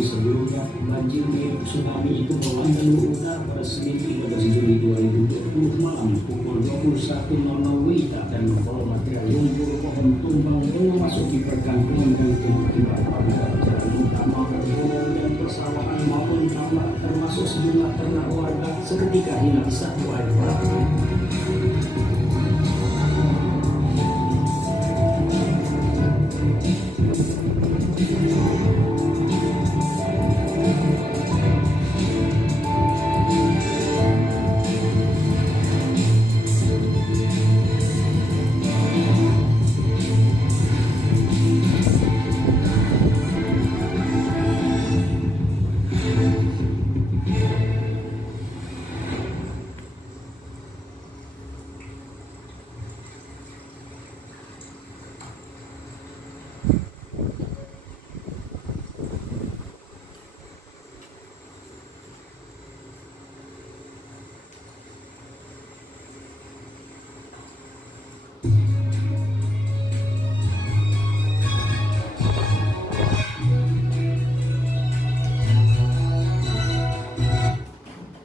Sebelumnya, banjir mirip tsunami itu melanda Luwu Utara pada Senin 15 Juli 2020 malam pukul 21.00 WIB dan membawa material lumpur, pohon tumbang yang memasuki perkampungan dan tiba-tiba pada jalan utama, perkebunan dan persawahan maupun tambak, termasuk sejumlah ternak warga seketika hilang satu air berat.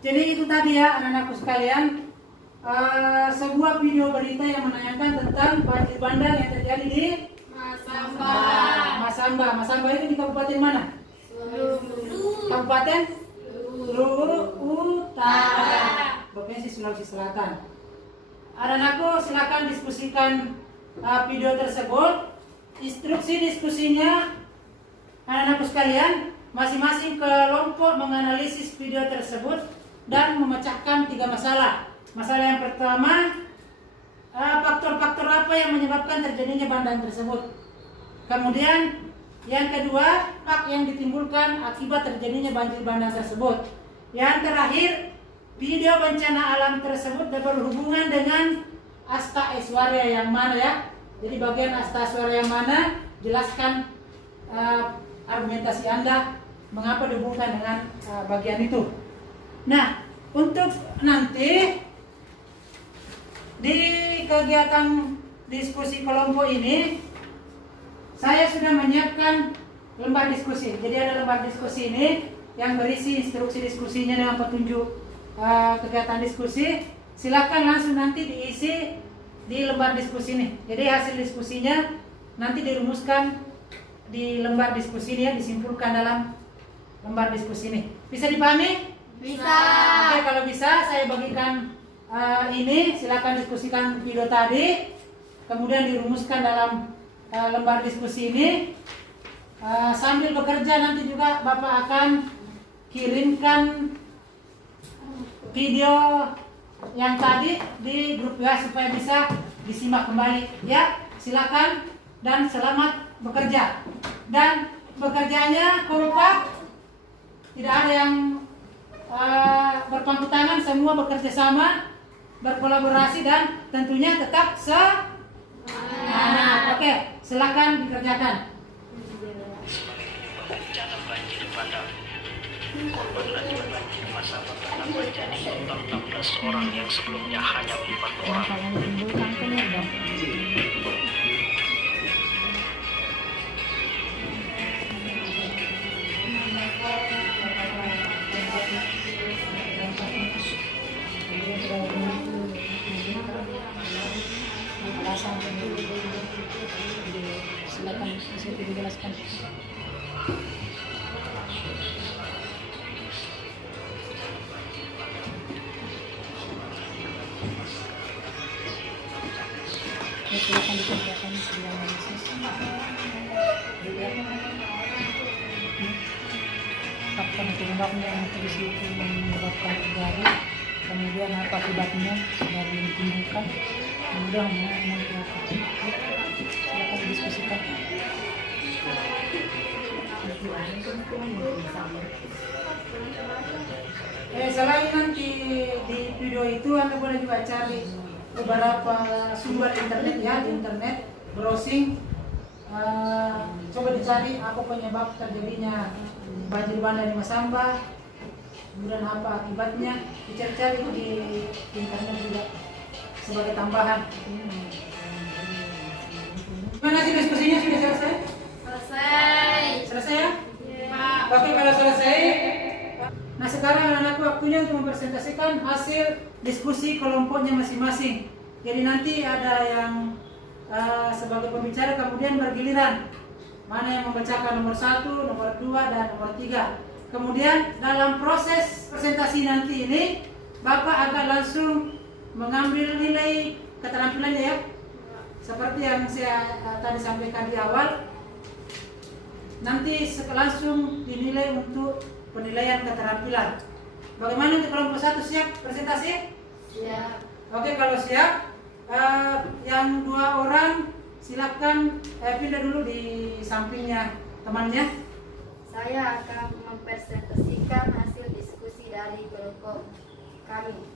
Jadi itu tadi ya anak-anakku sekalian, sebuah video berita yang menanyakan tentang banjir bandang yang terjadi di Masamba. Masamba itu di kabupaten mana? Kabupaten Luwu Utara, Provinsi Sulawesi Selatan. Anak-anakku silakan diskusikan video tersebut. Instruksi diskusinya anak-anakku sekalian, masing-masing kelompok menganalisis video tersebut dan memecahkan 3 masalah. Masalah yang pertama, faktor-faktor apa yang menyebabkan terjadinya bandang tersebut. Kemudian yang kedua, hak yang ditimbulkan akibat terjadinya banjir bandang tersebut. Yang terakhir, video bencana alam tersebut berhubungan dengan Asta Aishwarya yang mana ya. Jadi bagian Asta Aishwarya yang mana, jelaskan argumentasi Anda mengapa dihubungkan dengan bagian itu. Nah, untuk nanti di kegiatan diskusi kelompok ini saya sudah menyiapkan lembar diskusi. Jadi ada lembar diskusi ini yang berisi instruksi diskusinya dengan petunjuk kegiatan diskusi. Silakan langsung nanti diisi di lembar diskusi ini. Jadi hasil diskusinya nanti dirumuskan di lembar diskusi ini, disimpulkan dalam lembar diskusi ini. Bisa dipahami? Bisa. Oke, kalau bisa saya bagikan ini, silakan diskusikan video tadi, kemudian dirumuskan dalam lembar diskusi ini. Sambil bekerja nanti juga Bapak akan kirimkan video yang tadi di grup WA supaya bisa disimak kembali. Ya, silakan dan selamat bekerja. Dan bekerjanya kompak, tidak ada yang berpangku tangan, semua bekerja sama, berkolaborasi dan tentunya tetap semangat. Oke, silakan dikerjakan. Bencana banjir bandang. Korban akibat banjir masa bertambah menjadi 16 orang yang sebelumnya hanya 4 orang. Silakan bisa dijelaskan. Silakan dikerjakan sebuah analisis. Faktor penyebabnya yang di situ menyebabkan terjadi, kemudian apa akibatnya dari ditimbulkan, kemudian silakan didiskusikan. Selain nanti di video itu Anda boleh juga cari beberapa sumber internet ya, di internet browsing, coba dicari apa penyebab terjadinya banjir bandang di Masamba, kemudian apa akibatnya, dicari-cari di internet juga sebagai tambahan. Gimana sih diskusinya, sudah selesai? Selesai ya? Pak. Oke, kalau selesai, nah sekarang anak-anakku waktunya untuk mempresentasikan hasil diskusi kelompoknya masing-masing. Jadi nanti ada yang sebagai pembicara, kemudian bergiliran. Mana yang membacakan nomor 1, nomor 2, dan nomor 3. Kemudian dalam proses presentasi nanti ini, Bapak akan langsung mengambil nilai keterampilannya ya. Seperti yang saya tadi sampaikan di awal. Nanti langsung dinilai untuk penilaian keterampilan. Bagaimana untuk kelompok 1, siap presentasi? Siap. Oke, kalau siap, yang 2 orang silakan pindah dulu di sampingnya temannya. Saya akan mempresentasikan hasil diskusi dari kelompok kami.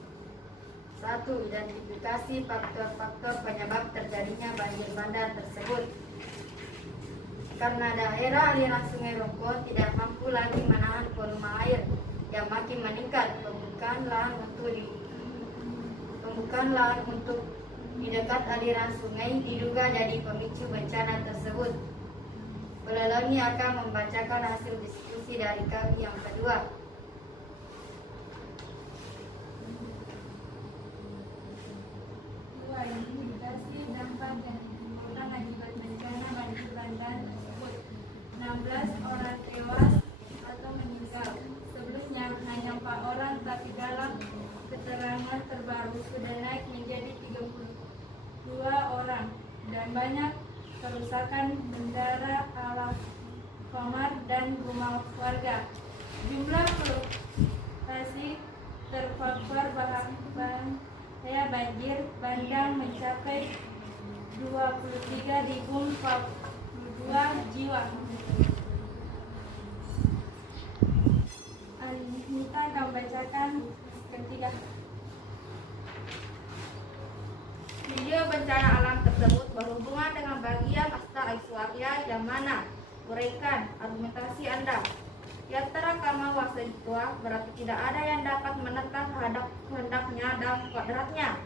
1. Identifikasi faktor-faktor penyebab terjadinya banjir bandang tersebut. Karena daerah aliran Sungai Rongko tidak mampu lagi menahan volume air yang makin meningkat, pembukaan lahan untuk di dekat aliran sungai diduga jadi pemicu bencana tersebut. Peleloni akan membacakan hasil diskusi dari kami yang kedua. Identifikasi dampak dan timbulkan akibat bencana banjir bandang tersebut. 16 orang tewas atau meninggal. Sebelumnya hanya 4 orang, tapi dalam keterangan terbaru sudah naik menjadi 32 orang dan banyak kerusakan benda alam kamar dan rumah warga. Jumlah lokasi terpapar bahaya banjir bandang mencapai 23.042 jiwa. Anita akan membacakan ketiga. Video bencana alam tersebut berhubungan dengan bagian Asta Aiswarya yang mana? Uraikan argumentasi Anda. Yatra kama wasitwa berarti tidak ada yang dapat menentang kehendaknya dan kodratnya.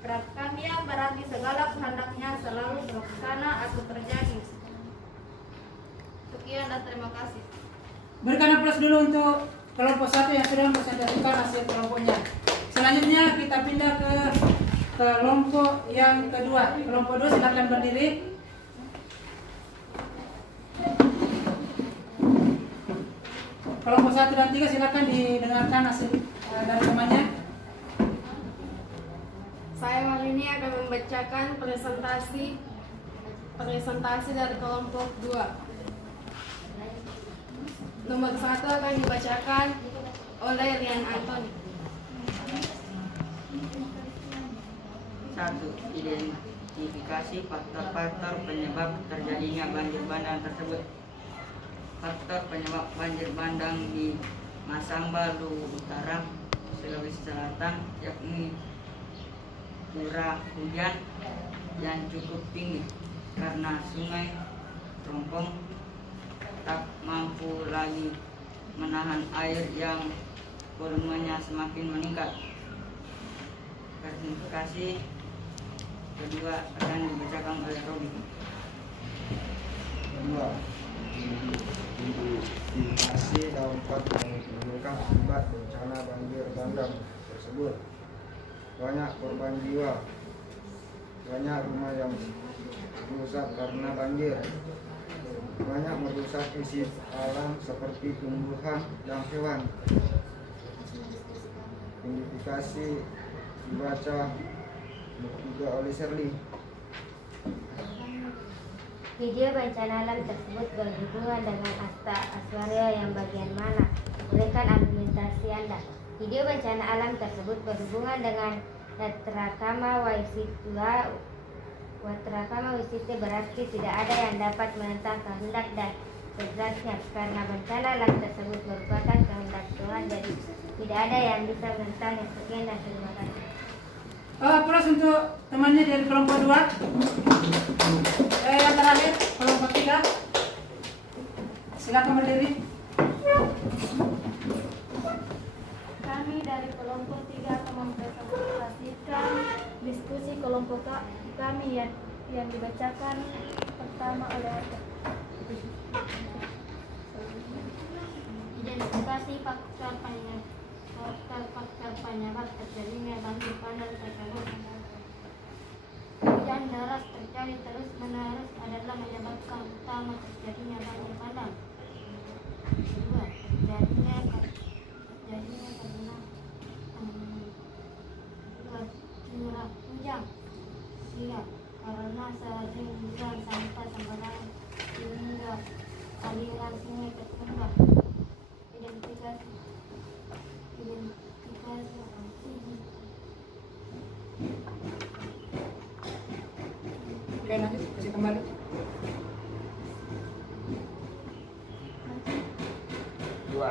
Berat kami yang berarti segala kehendaknya selalu terlaksana atau terjadi. Sekian dan terima kasih. Berikan aplaus dulu untuk kelompok 1 yang sudah mempresentasikan hasil kelompoknya. Selanjutnya kita pindah ke kelompok yang kedua. Kelompok 2 silakan berdiri. Kelompok 1 dan 3 silakan didengarkan hasil dari temannya. Saya kali ini akan membacakan presentasi dari kelompok 2. Nomor 1 akan dibacakan oleh Rian Antoni. 1. Identifikasi faktor-faktor penyebab terjadinya banjir bandang tersebut. Faktor penyebab banjir bandang di Masambalu Utara, Sulawesi Selatan, yakni curah hujan yang cukup tinggi karena sungai Rompong tak mampu lagi menahan air yang volumenya semakin meningkat. Klasifikasi kedua akan dibacakan oleh Robi. Kedua, identifikasi dampak yang menimbulkan akibat bencana banjir bandang tersebut. Banyak korban jiwa, banyak rumah yang rusak karena banjir, banyak merusak isi alam seperti tumbuhan dan hewan. Identifikasi dibaca juga oleh Shirley. Video bencana alam tersebut berhubungan dengan Asta Aswarya yang bagian mana? Berikan argumentasi Anda. Video bencana alam tersebut berhubungan dengan Watrakama Waisitua. Watrakama Waisitua berarti tidak ada yang dapat menentang kehendak dan kodratnya, karena bencana alam tersebut merupakan kehendak Tuhan, jadi tidak ada yang bisa menentangnya. Sekian dan terima kasih. Plus untuk temannya dari kelompok 2. Yang terakhir kelompok 3. Silakan berdiri. Kami dari kelompok 3 akan mempresentasikan diskusi kelompok kami yang dibacakan pertama oleh identifikasi faktor penyebab terjadinya banjir bandang tersebut. Hujan deras terjadi terus menerus adalah menyebabkan utama terjadinya banjir bandang. Kedua, terjadinya karena curah hujan. Tiga, karena sering buang sampah sembarangan sehingga aliran sungai tertumbuh. Identifikasi Oke, lanjut kasih kembali. Dua,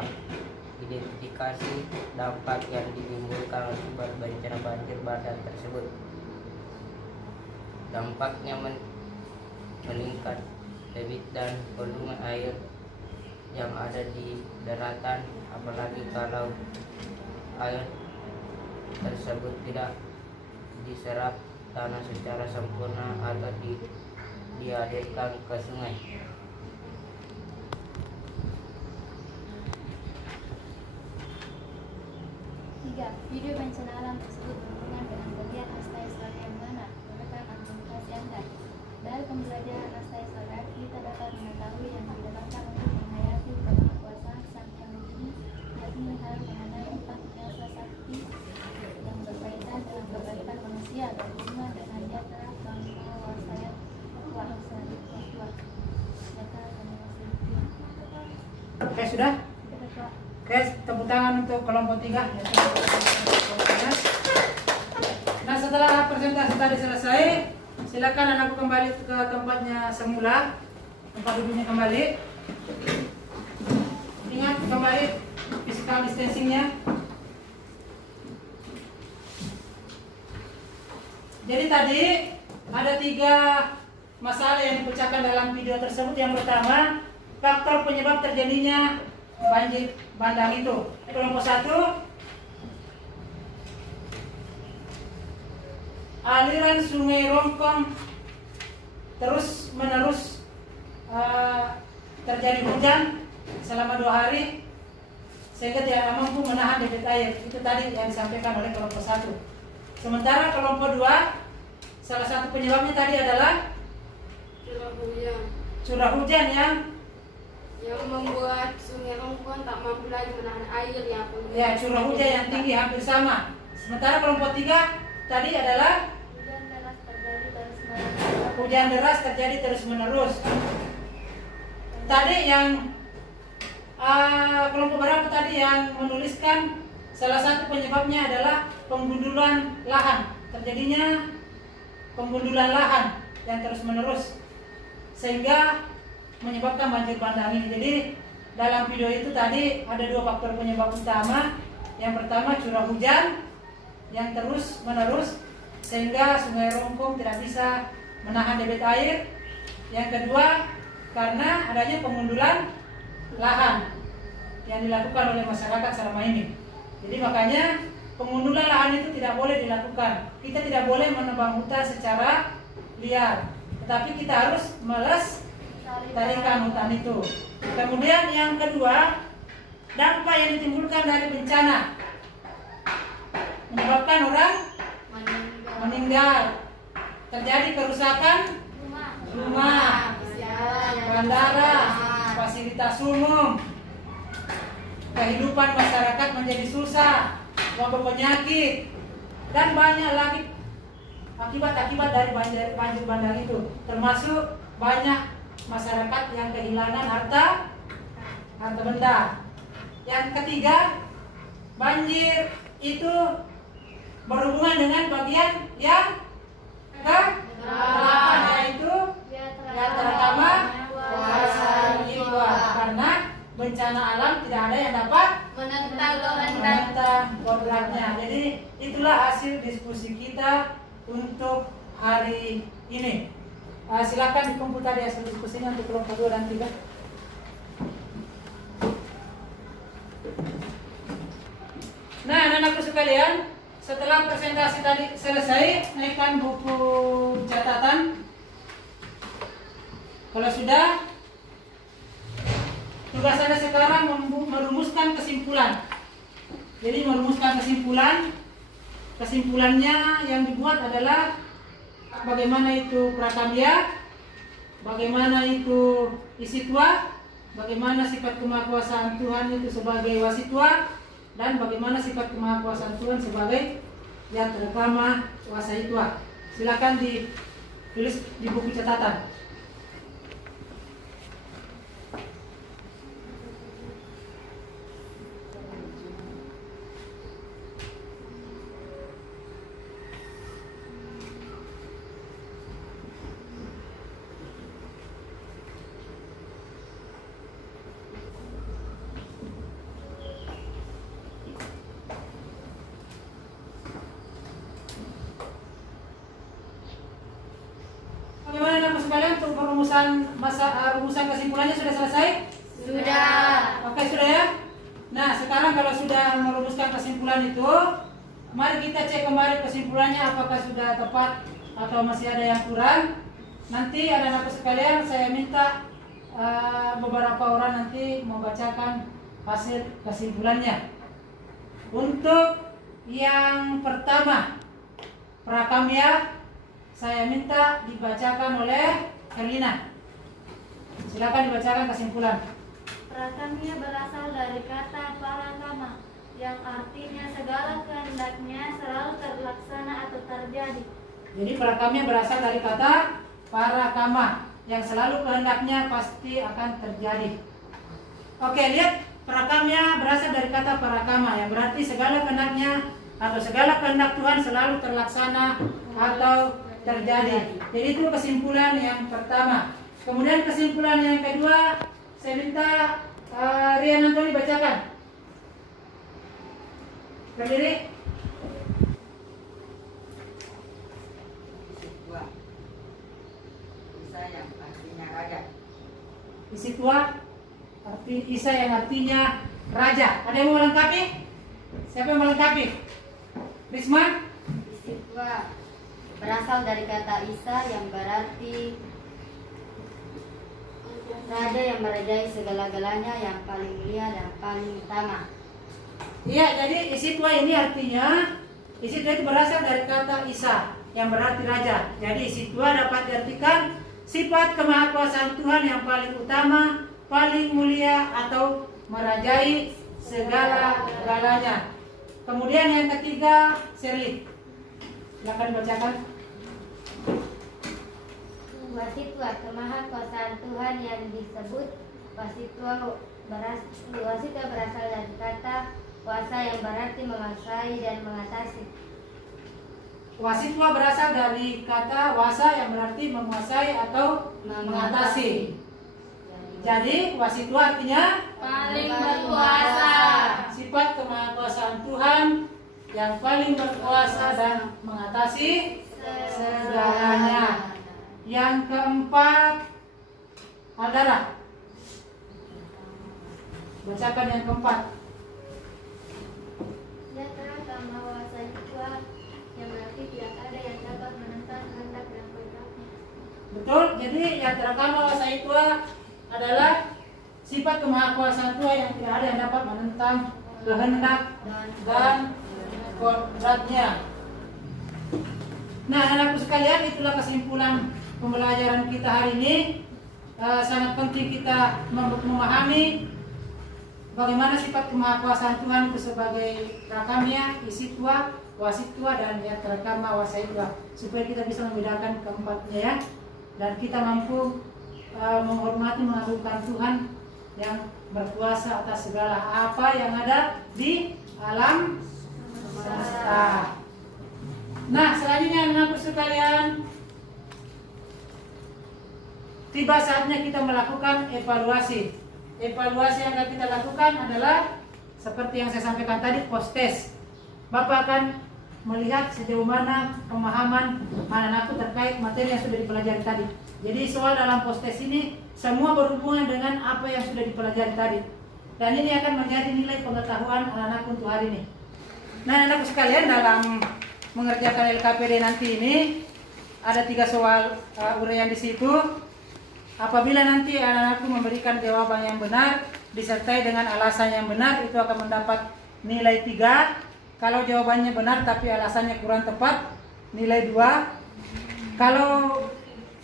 identifikasi dampak yang ditimbulkan akibat bencana banjir bandang tersebut. Dampaknya meningkat debit dan volume air yang ada di daratan, apalagi kalau air tersebut tidak diserap tanah secara sempurna atau dialirkan ke sungai. Tiga, video bencana alam tersebut berhubungan dengan bagian Asta Islam yang mana? Berikan argumentasi Anda. Dari pembelajaran Asta Islam, kita dapat mengetahui yang didapatkan untuk menghayati kekuasaan Sang Hyang Widi, yakni hal mengenai 4 jasa sakti yang berkaitan dengan kebaikan manusia berhubungan dengan jasa penguasaan kekuasaan. Oke, sudah? Oke, tepuk tangan untuk kelompok 3. Nah, setelah presentasi tadi selesai, silakan anakku kembali ke tempatnya semula, tempat duduknya kembali. Ingat kembali physical distancingnya. Jadi tadi ada 3 masalah yang dipecahkan dalam video tersebut. Yang pertama, faktor penyebab terjadinya banjir bandang itu. Kelompok 1, aliran sungai Rompong terus menerus terjadi hujan selama 2 hari sehingga tidak mampu menahan debit air. Itu tadi yang disampaikan oleh kelompok 1. Sementara kelompok 2, salah satu penyebabnya tadi adalah curah hujan yang membuat sungai Rompong tak mampu lagi menahan air yang curah hujan yang tinggi hampir sama. Sementara kelompok 3 tadi adalah hujan deras terjadi terus menerus. Tadi yang kelompok berapa tadi yang menuliskan salah satu penyebabnya adalah penggundulan lahan. Terjadinya penggundulan lahan yang terus menerus sehingga menyebabkan banjir bandang ini. Jadi dalam video itu tadi ada 2 faktor penyebab utama. Yang pertama curah hujan yang terus menerus sehingga Sungai Rongkong tidak bisa menahan debit air. Yang kedua karena adanya pengundulan lahan yang dilakukan oleh masyarakat selama ini. Jadi makanya pengundulan lahan itu tidak boleh dilakukan. Kita tidak boleh menebang hutan secara liar, tetapi kita harus melestarikan hutan itu. Kemudian yang kedua, dampak yang ditimbulkan dari bencana menyebabkan orang meninggal, terjadi kerusakan rumah, bandara, fasilitas umum, kehidupan masyarakat menjadi susah, wabah penyakit, dan banyak lagi akibat-akibat dari banjir bandang itu, termasuk banyak masyarakat yang kehilangan harta benda. Yang ketiga, banjir itu berhubungan dengan bagian yang ke-8, yaitu Yatra Kama Wasitwa, karena bencana alam tidak ada yang dapat menentang kodratnya. Jadi itulah hasil diskusi kita untuk hari ini. Silakan dikumpul tadi hasil diskusinya untuk kelompok 2 dan 3. Nah, anak-anakku sekalian, setelah presentasi tadi selesai, naikkan buku catatan. Kalau sudah, tugas Anda sekarang merumuskan kesimpulan. Jadi merumuskan kesimpulannya yang dibuat adalah bagaimana itu prakamya, bagaimana itu isitwa, bagaimana sifat kemahakuasaan Tuhan itu sebagai wasitwa, dan bagaimana sifat kemahakuasaan Tuhan sebagai Yatra Kama Wasitwa. Silakan ditulis di buku catatan. Bagaimana anak sekalian untuk rumusan kesimpulannya sudah selesai? Sudah. Oke, sudah ya. Nah, sekarang kalau sudah merumuskan kesimpulan itu, mari kita cek kembali kesimpulannya apakah sudah tepat atau masih ada yang kurang. Nanti anak-anak sekalian saya minta beberapa orang nanti membacakan hasil kesimpulannya. Untuk yang pertama, prakamya, saya minta dibacakan oleh Herlina. Silakan dibacakan kesimpulan. Prakamya berasal dari kata parakama yang artinya segala kehendaknya selalu terlaksana atau terjadi. Jadi prakamya berasal dari kata parakama yang selalu kehendaknya pasti akan terjadi. Oke, lihat, prakamya berasal dari kata parakama yang berarti segala kehendaknya atau segala kehendak Tuhan selalu terlaksana atau terjadi. Jadi itu kesimpulan yang pertama. Kemudian kesimpulan yang kedua, saya minta Rian Antoni bacakan. Berdiri. Isitwa, Isa yang artinya raja. Isitwa, Isa yang artinya raja. Ada yang mau melengkapi? Siapa yang melengkapi? Risma? Isitwa berasal dari kata Isa yang berarti raja yang merajai segala-galanya, yang paling mulia dan paling utama. Iya, jadi isitwa ini artinya, isitwa itu berasal dari kata Isa yang berarti raja. Jadi isitwa dapat diartikan sifat kemahakuasaan Tuhan yang paling utama, paling mulia atau merajai segala-galanya. Kemudian yang ketiga, Sherly. Silakan bacakan. Wasitwa, kemahakuasaan Tuhan yang disebut wasitwa berasal dari kata kuasa yang berarti menguasai dan mengatasi. Wasitwa berasal dari kata wasa yang berarti menguasai atau mengatasi. Jadi Wasitua artinya paling berkuasa. sifat kemahakuasaan Tuhan yang paling berkuasa dan mengatasi segalanya. Yang keempat, Aldara, bacakan yang keempat. Yatra kama wasaitua, yang berarti tidak ada yang dapat menentang kehendak dan kehendaknya. Betul, jadi Yatra kama wasaitua adalah sifat kemahakuasaan Tuhan yang tidak ada yang dapat menentang kehendak dan kodratnya. Nah, anak-anakku sekalian, itulah kesimpulan pembelajaran kita hari ini. Sangat penting kita memahami bagaimana sifat kemahakuasaan Tuhan itu sebagai rakamnya, isitua, wasitua, dan yatra kama wasaitua, supaya kita bisa membedakan keempatnya ya, dan kita mampu menghormati, mengagungkan Tuhan yang berkuasa atas segala apa yang ada di alam semesta. Nah, selanjutnya anak-anakku sekalian, tiba saatnya kita melakukan evaluasi. Evaluasi yang akan kita lakukan adalah seperti yang saya sampaikan tadi, post test. Bapak akan melihat sejauh mana pemahaman anak-anakku terkait materi yang sudah dipelajari tadi. Jadi soal dalam post test ini semua berhubungan dengan apa yang sudah dipelajari tadi. Dan ini akan menjadi nilai pengetahuan anak-anakku untuk hari ini. Nah, anak-anakku sekalian, dalam mengerjakan LKPD nanti ini ada 3 soal uraian di situ. Apabila nanti anak-anakku memberikan jawaban yang benar disertai dengan alasan yang benar, itu akan mendapat nilai 3. Kalau jawabannya benar tapi alasannya kurang tepat, nilai 2. Kalau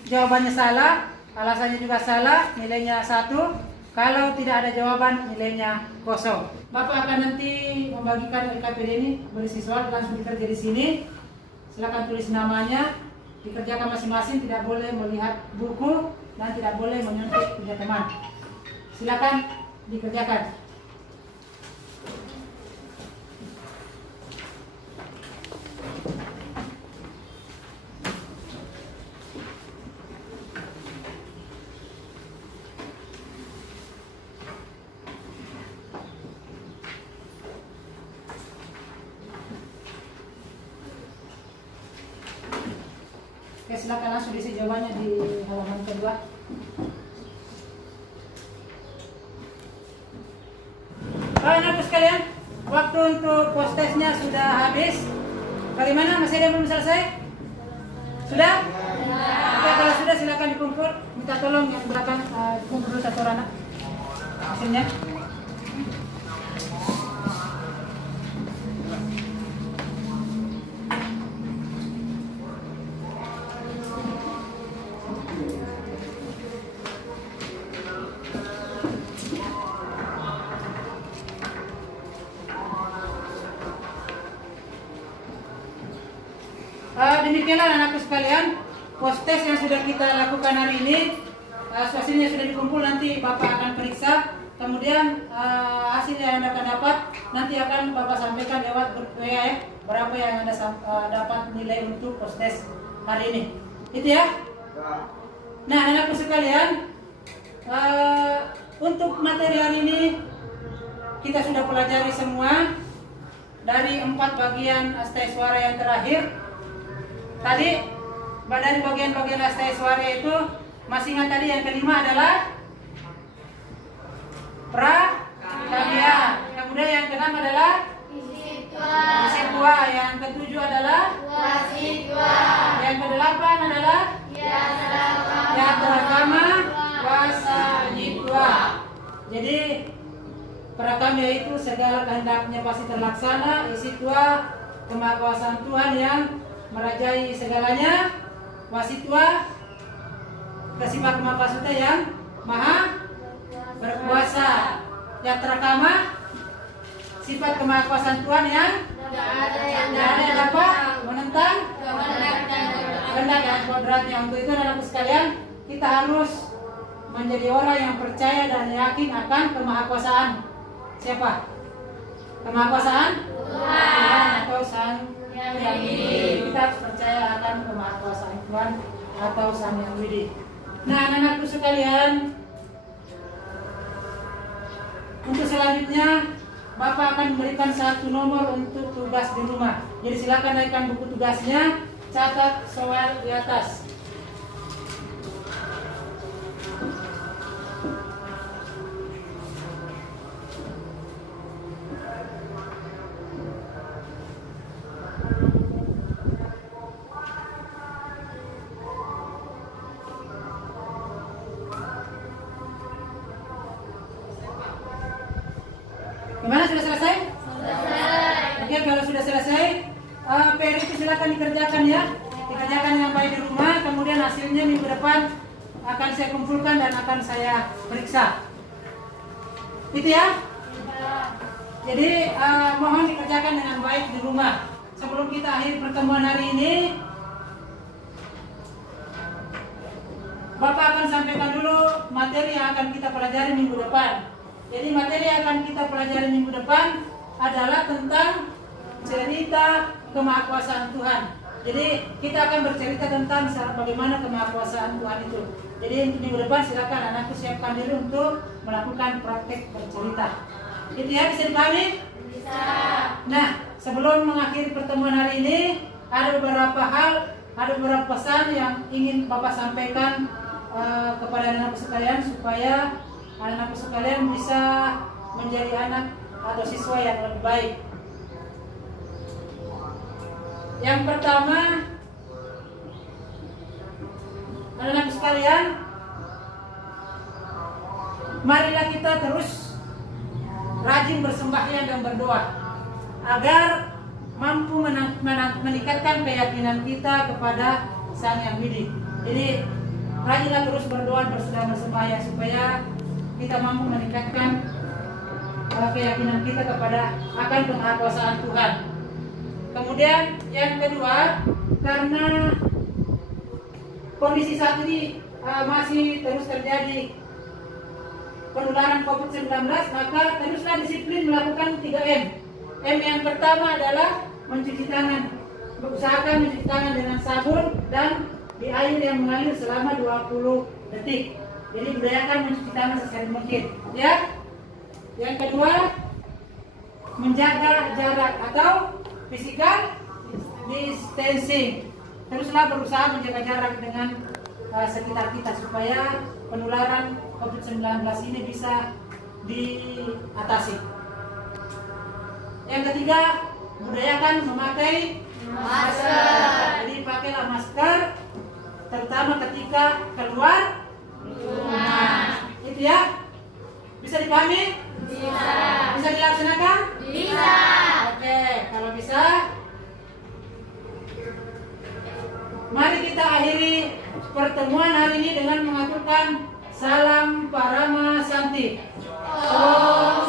jawabannya salah, alasannya juga salah, nilainya 1. Kalau tidak ada jawaban, nilainya 0. Bapak akan nanti membagikan LKPD ini berisi soal, langsung dikerja di sini. Silakan tulis namanya, dikerjakan masing-masing, tidak boleh melihat buku dan tidak boleh menyentuh punya teman. Silakan dikerjakan. Oke, silakan langsung diisi jawabannya di halaman kedua. Anak-anakku sekalian, waktu untuk post testnya sudah habis. Bagaimana? Masih ada yang belum selesai? Sudah? Oke, kalau sudah silakan dikumpul. Minta tolong yang belakang dikumpul dulu satu anak. Mesinnya. Demikianlah anakku sekalian, post test yang sudah kita lakukan hari ini. Hasilnya sudah dikumpul, nanti Bapak akan periksa. Kemudian hasil yang Anda akan dapat nanti akan Bapak sampaikan lewat grup WA ya, berapa yang Anda dapat nilai untuk post test hari ini. Itu ya. Nah, anakku sekalian, untuk materi hari ini kita sudah pelajari semua dari 4 bagian astai suara yang terakhir. Tadi dari bagian-bagian astai suara itu masih ingat tadi yang kelima adalah prakarya. Kemudian yang keenam adalah isitua. Yang ketujuh adalah Wasitua. Yang kedelapan adalah yatra kama wasaitua. Jadi prakam yaitu segala kehendaknya pasti terlaksana. Isitua kemahakuasaan Tuhan yang merajai segalanya. Wasitua kesifat kemahakuasaan yang maha berkuasa. Yatra kama sifat kemahakuasaan Tuhan yang tidak ada yang dapat menentang kehendak dan kodratnya. Untuk itu anak-anakku sekalian, kita harus menjadi orang yang percaya dan yakin akan kemahakuasaan siapa? Kemahakuasaan Tuhan atau Sang Yang Widi. Kita harus percaya akan kemahakuasaan Tuhan atau Sang Yang Widi. Nah, anak-anakku sekalian, Untuk selanjutnya Bapak akan memberikan 1 nomor untuk tugas di rumah. Jadi silakan naikkan buku tugasnya, catat soal di atas. Gimana, sudah selesai? Selesai. Oke, kalau sudah selesai, PR itu silakan dikerjakan ya. Dikerjakan yang baik di rumah, kemudian hasilnya minggu depan akan saya kumpulkan dan akan saya periksa. Itu ya? Jadi mohon dikerjakan dengan baik di rumah. Sebelum kita akhiri pertemuan hari ini, Bapak akan sampaikan dulu materi yang akan kita pelajari minggu depan. Jadi materi yang akan kita pelajari minggu depan adalah tentang cerita kemahakuasaan Tuhan. Jadi kita akan bercerita tentang bagaimana kemahakuasaan Tuhan itu. Jadi untuk minggu depan silakan anakku siapkan diri untuk melakukan praktek bercerita. Itu ya, bisa dipahami? Bisa. Nah, sebelum mengakhiri pertemuan hari ini, ada beberapa pesan yang ingin Bapak sampaikan kepada anak-anak sekalian supaya anak-anak sekalian bisa menjadi anak atau siswa yang lebih baik. Yang pertama, anak-anak sekalian, marilah kita terus rajin bersembahyang dan berdoa agar mampu meningkatkan keyakinan kita kepada Sang Yang Widi. Jadi rajinlah terus berdoa dan bersembahyang supaya kita mampu meningkatkan keyakinan kita kepada akan kemahakuasaan Tuhan. Kemudian yang kedua, karena kondisi saat ini masih terus terjadi penularan COVID-19, maka teruslah disiplin melakukan 3M. M yang pertama adalah mencuci tangan. Usahakan mencuci tangan dengan sabun dan di air yang mengalir selama 20 detik. Jadi udayakan mencuci tangan sesering mungkin. Ya. Yang kedua, menjaga jarak atau physical distancing. Teruslah berusaha menjaga jarak dengan sekitar kita supaya penularan COVID-19 ini bisa diatasi. Yang ketiga, budayakan memakai masker. Jadi pakailah masker terutama ketika keluar rumah. Itu ya. Bisa dipahami? Bisa. Bisa dilaksanakan? Bisa. Oke, kalau bisa, mari kita akhiri pertemuan hari ini dengan mengaturkan salam Parama Santi. Om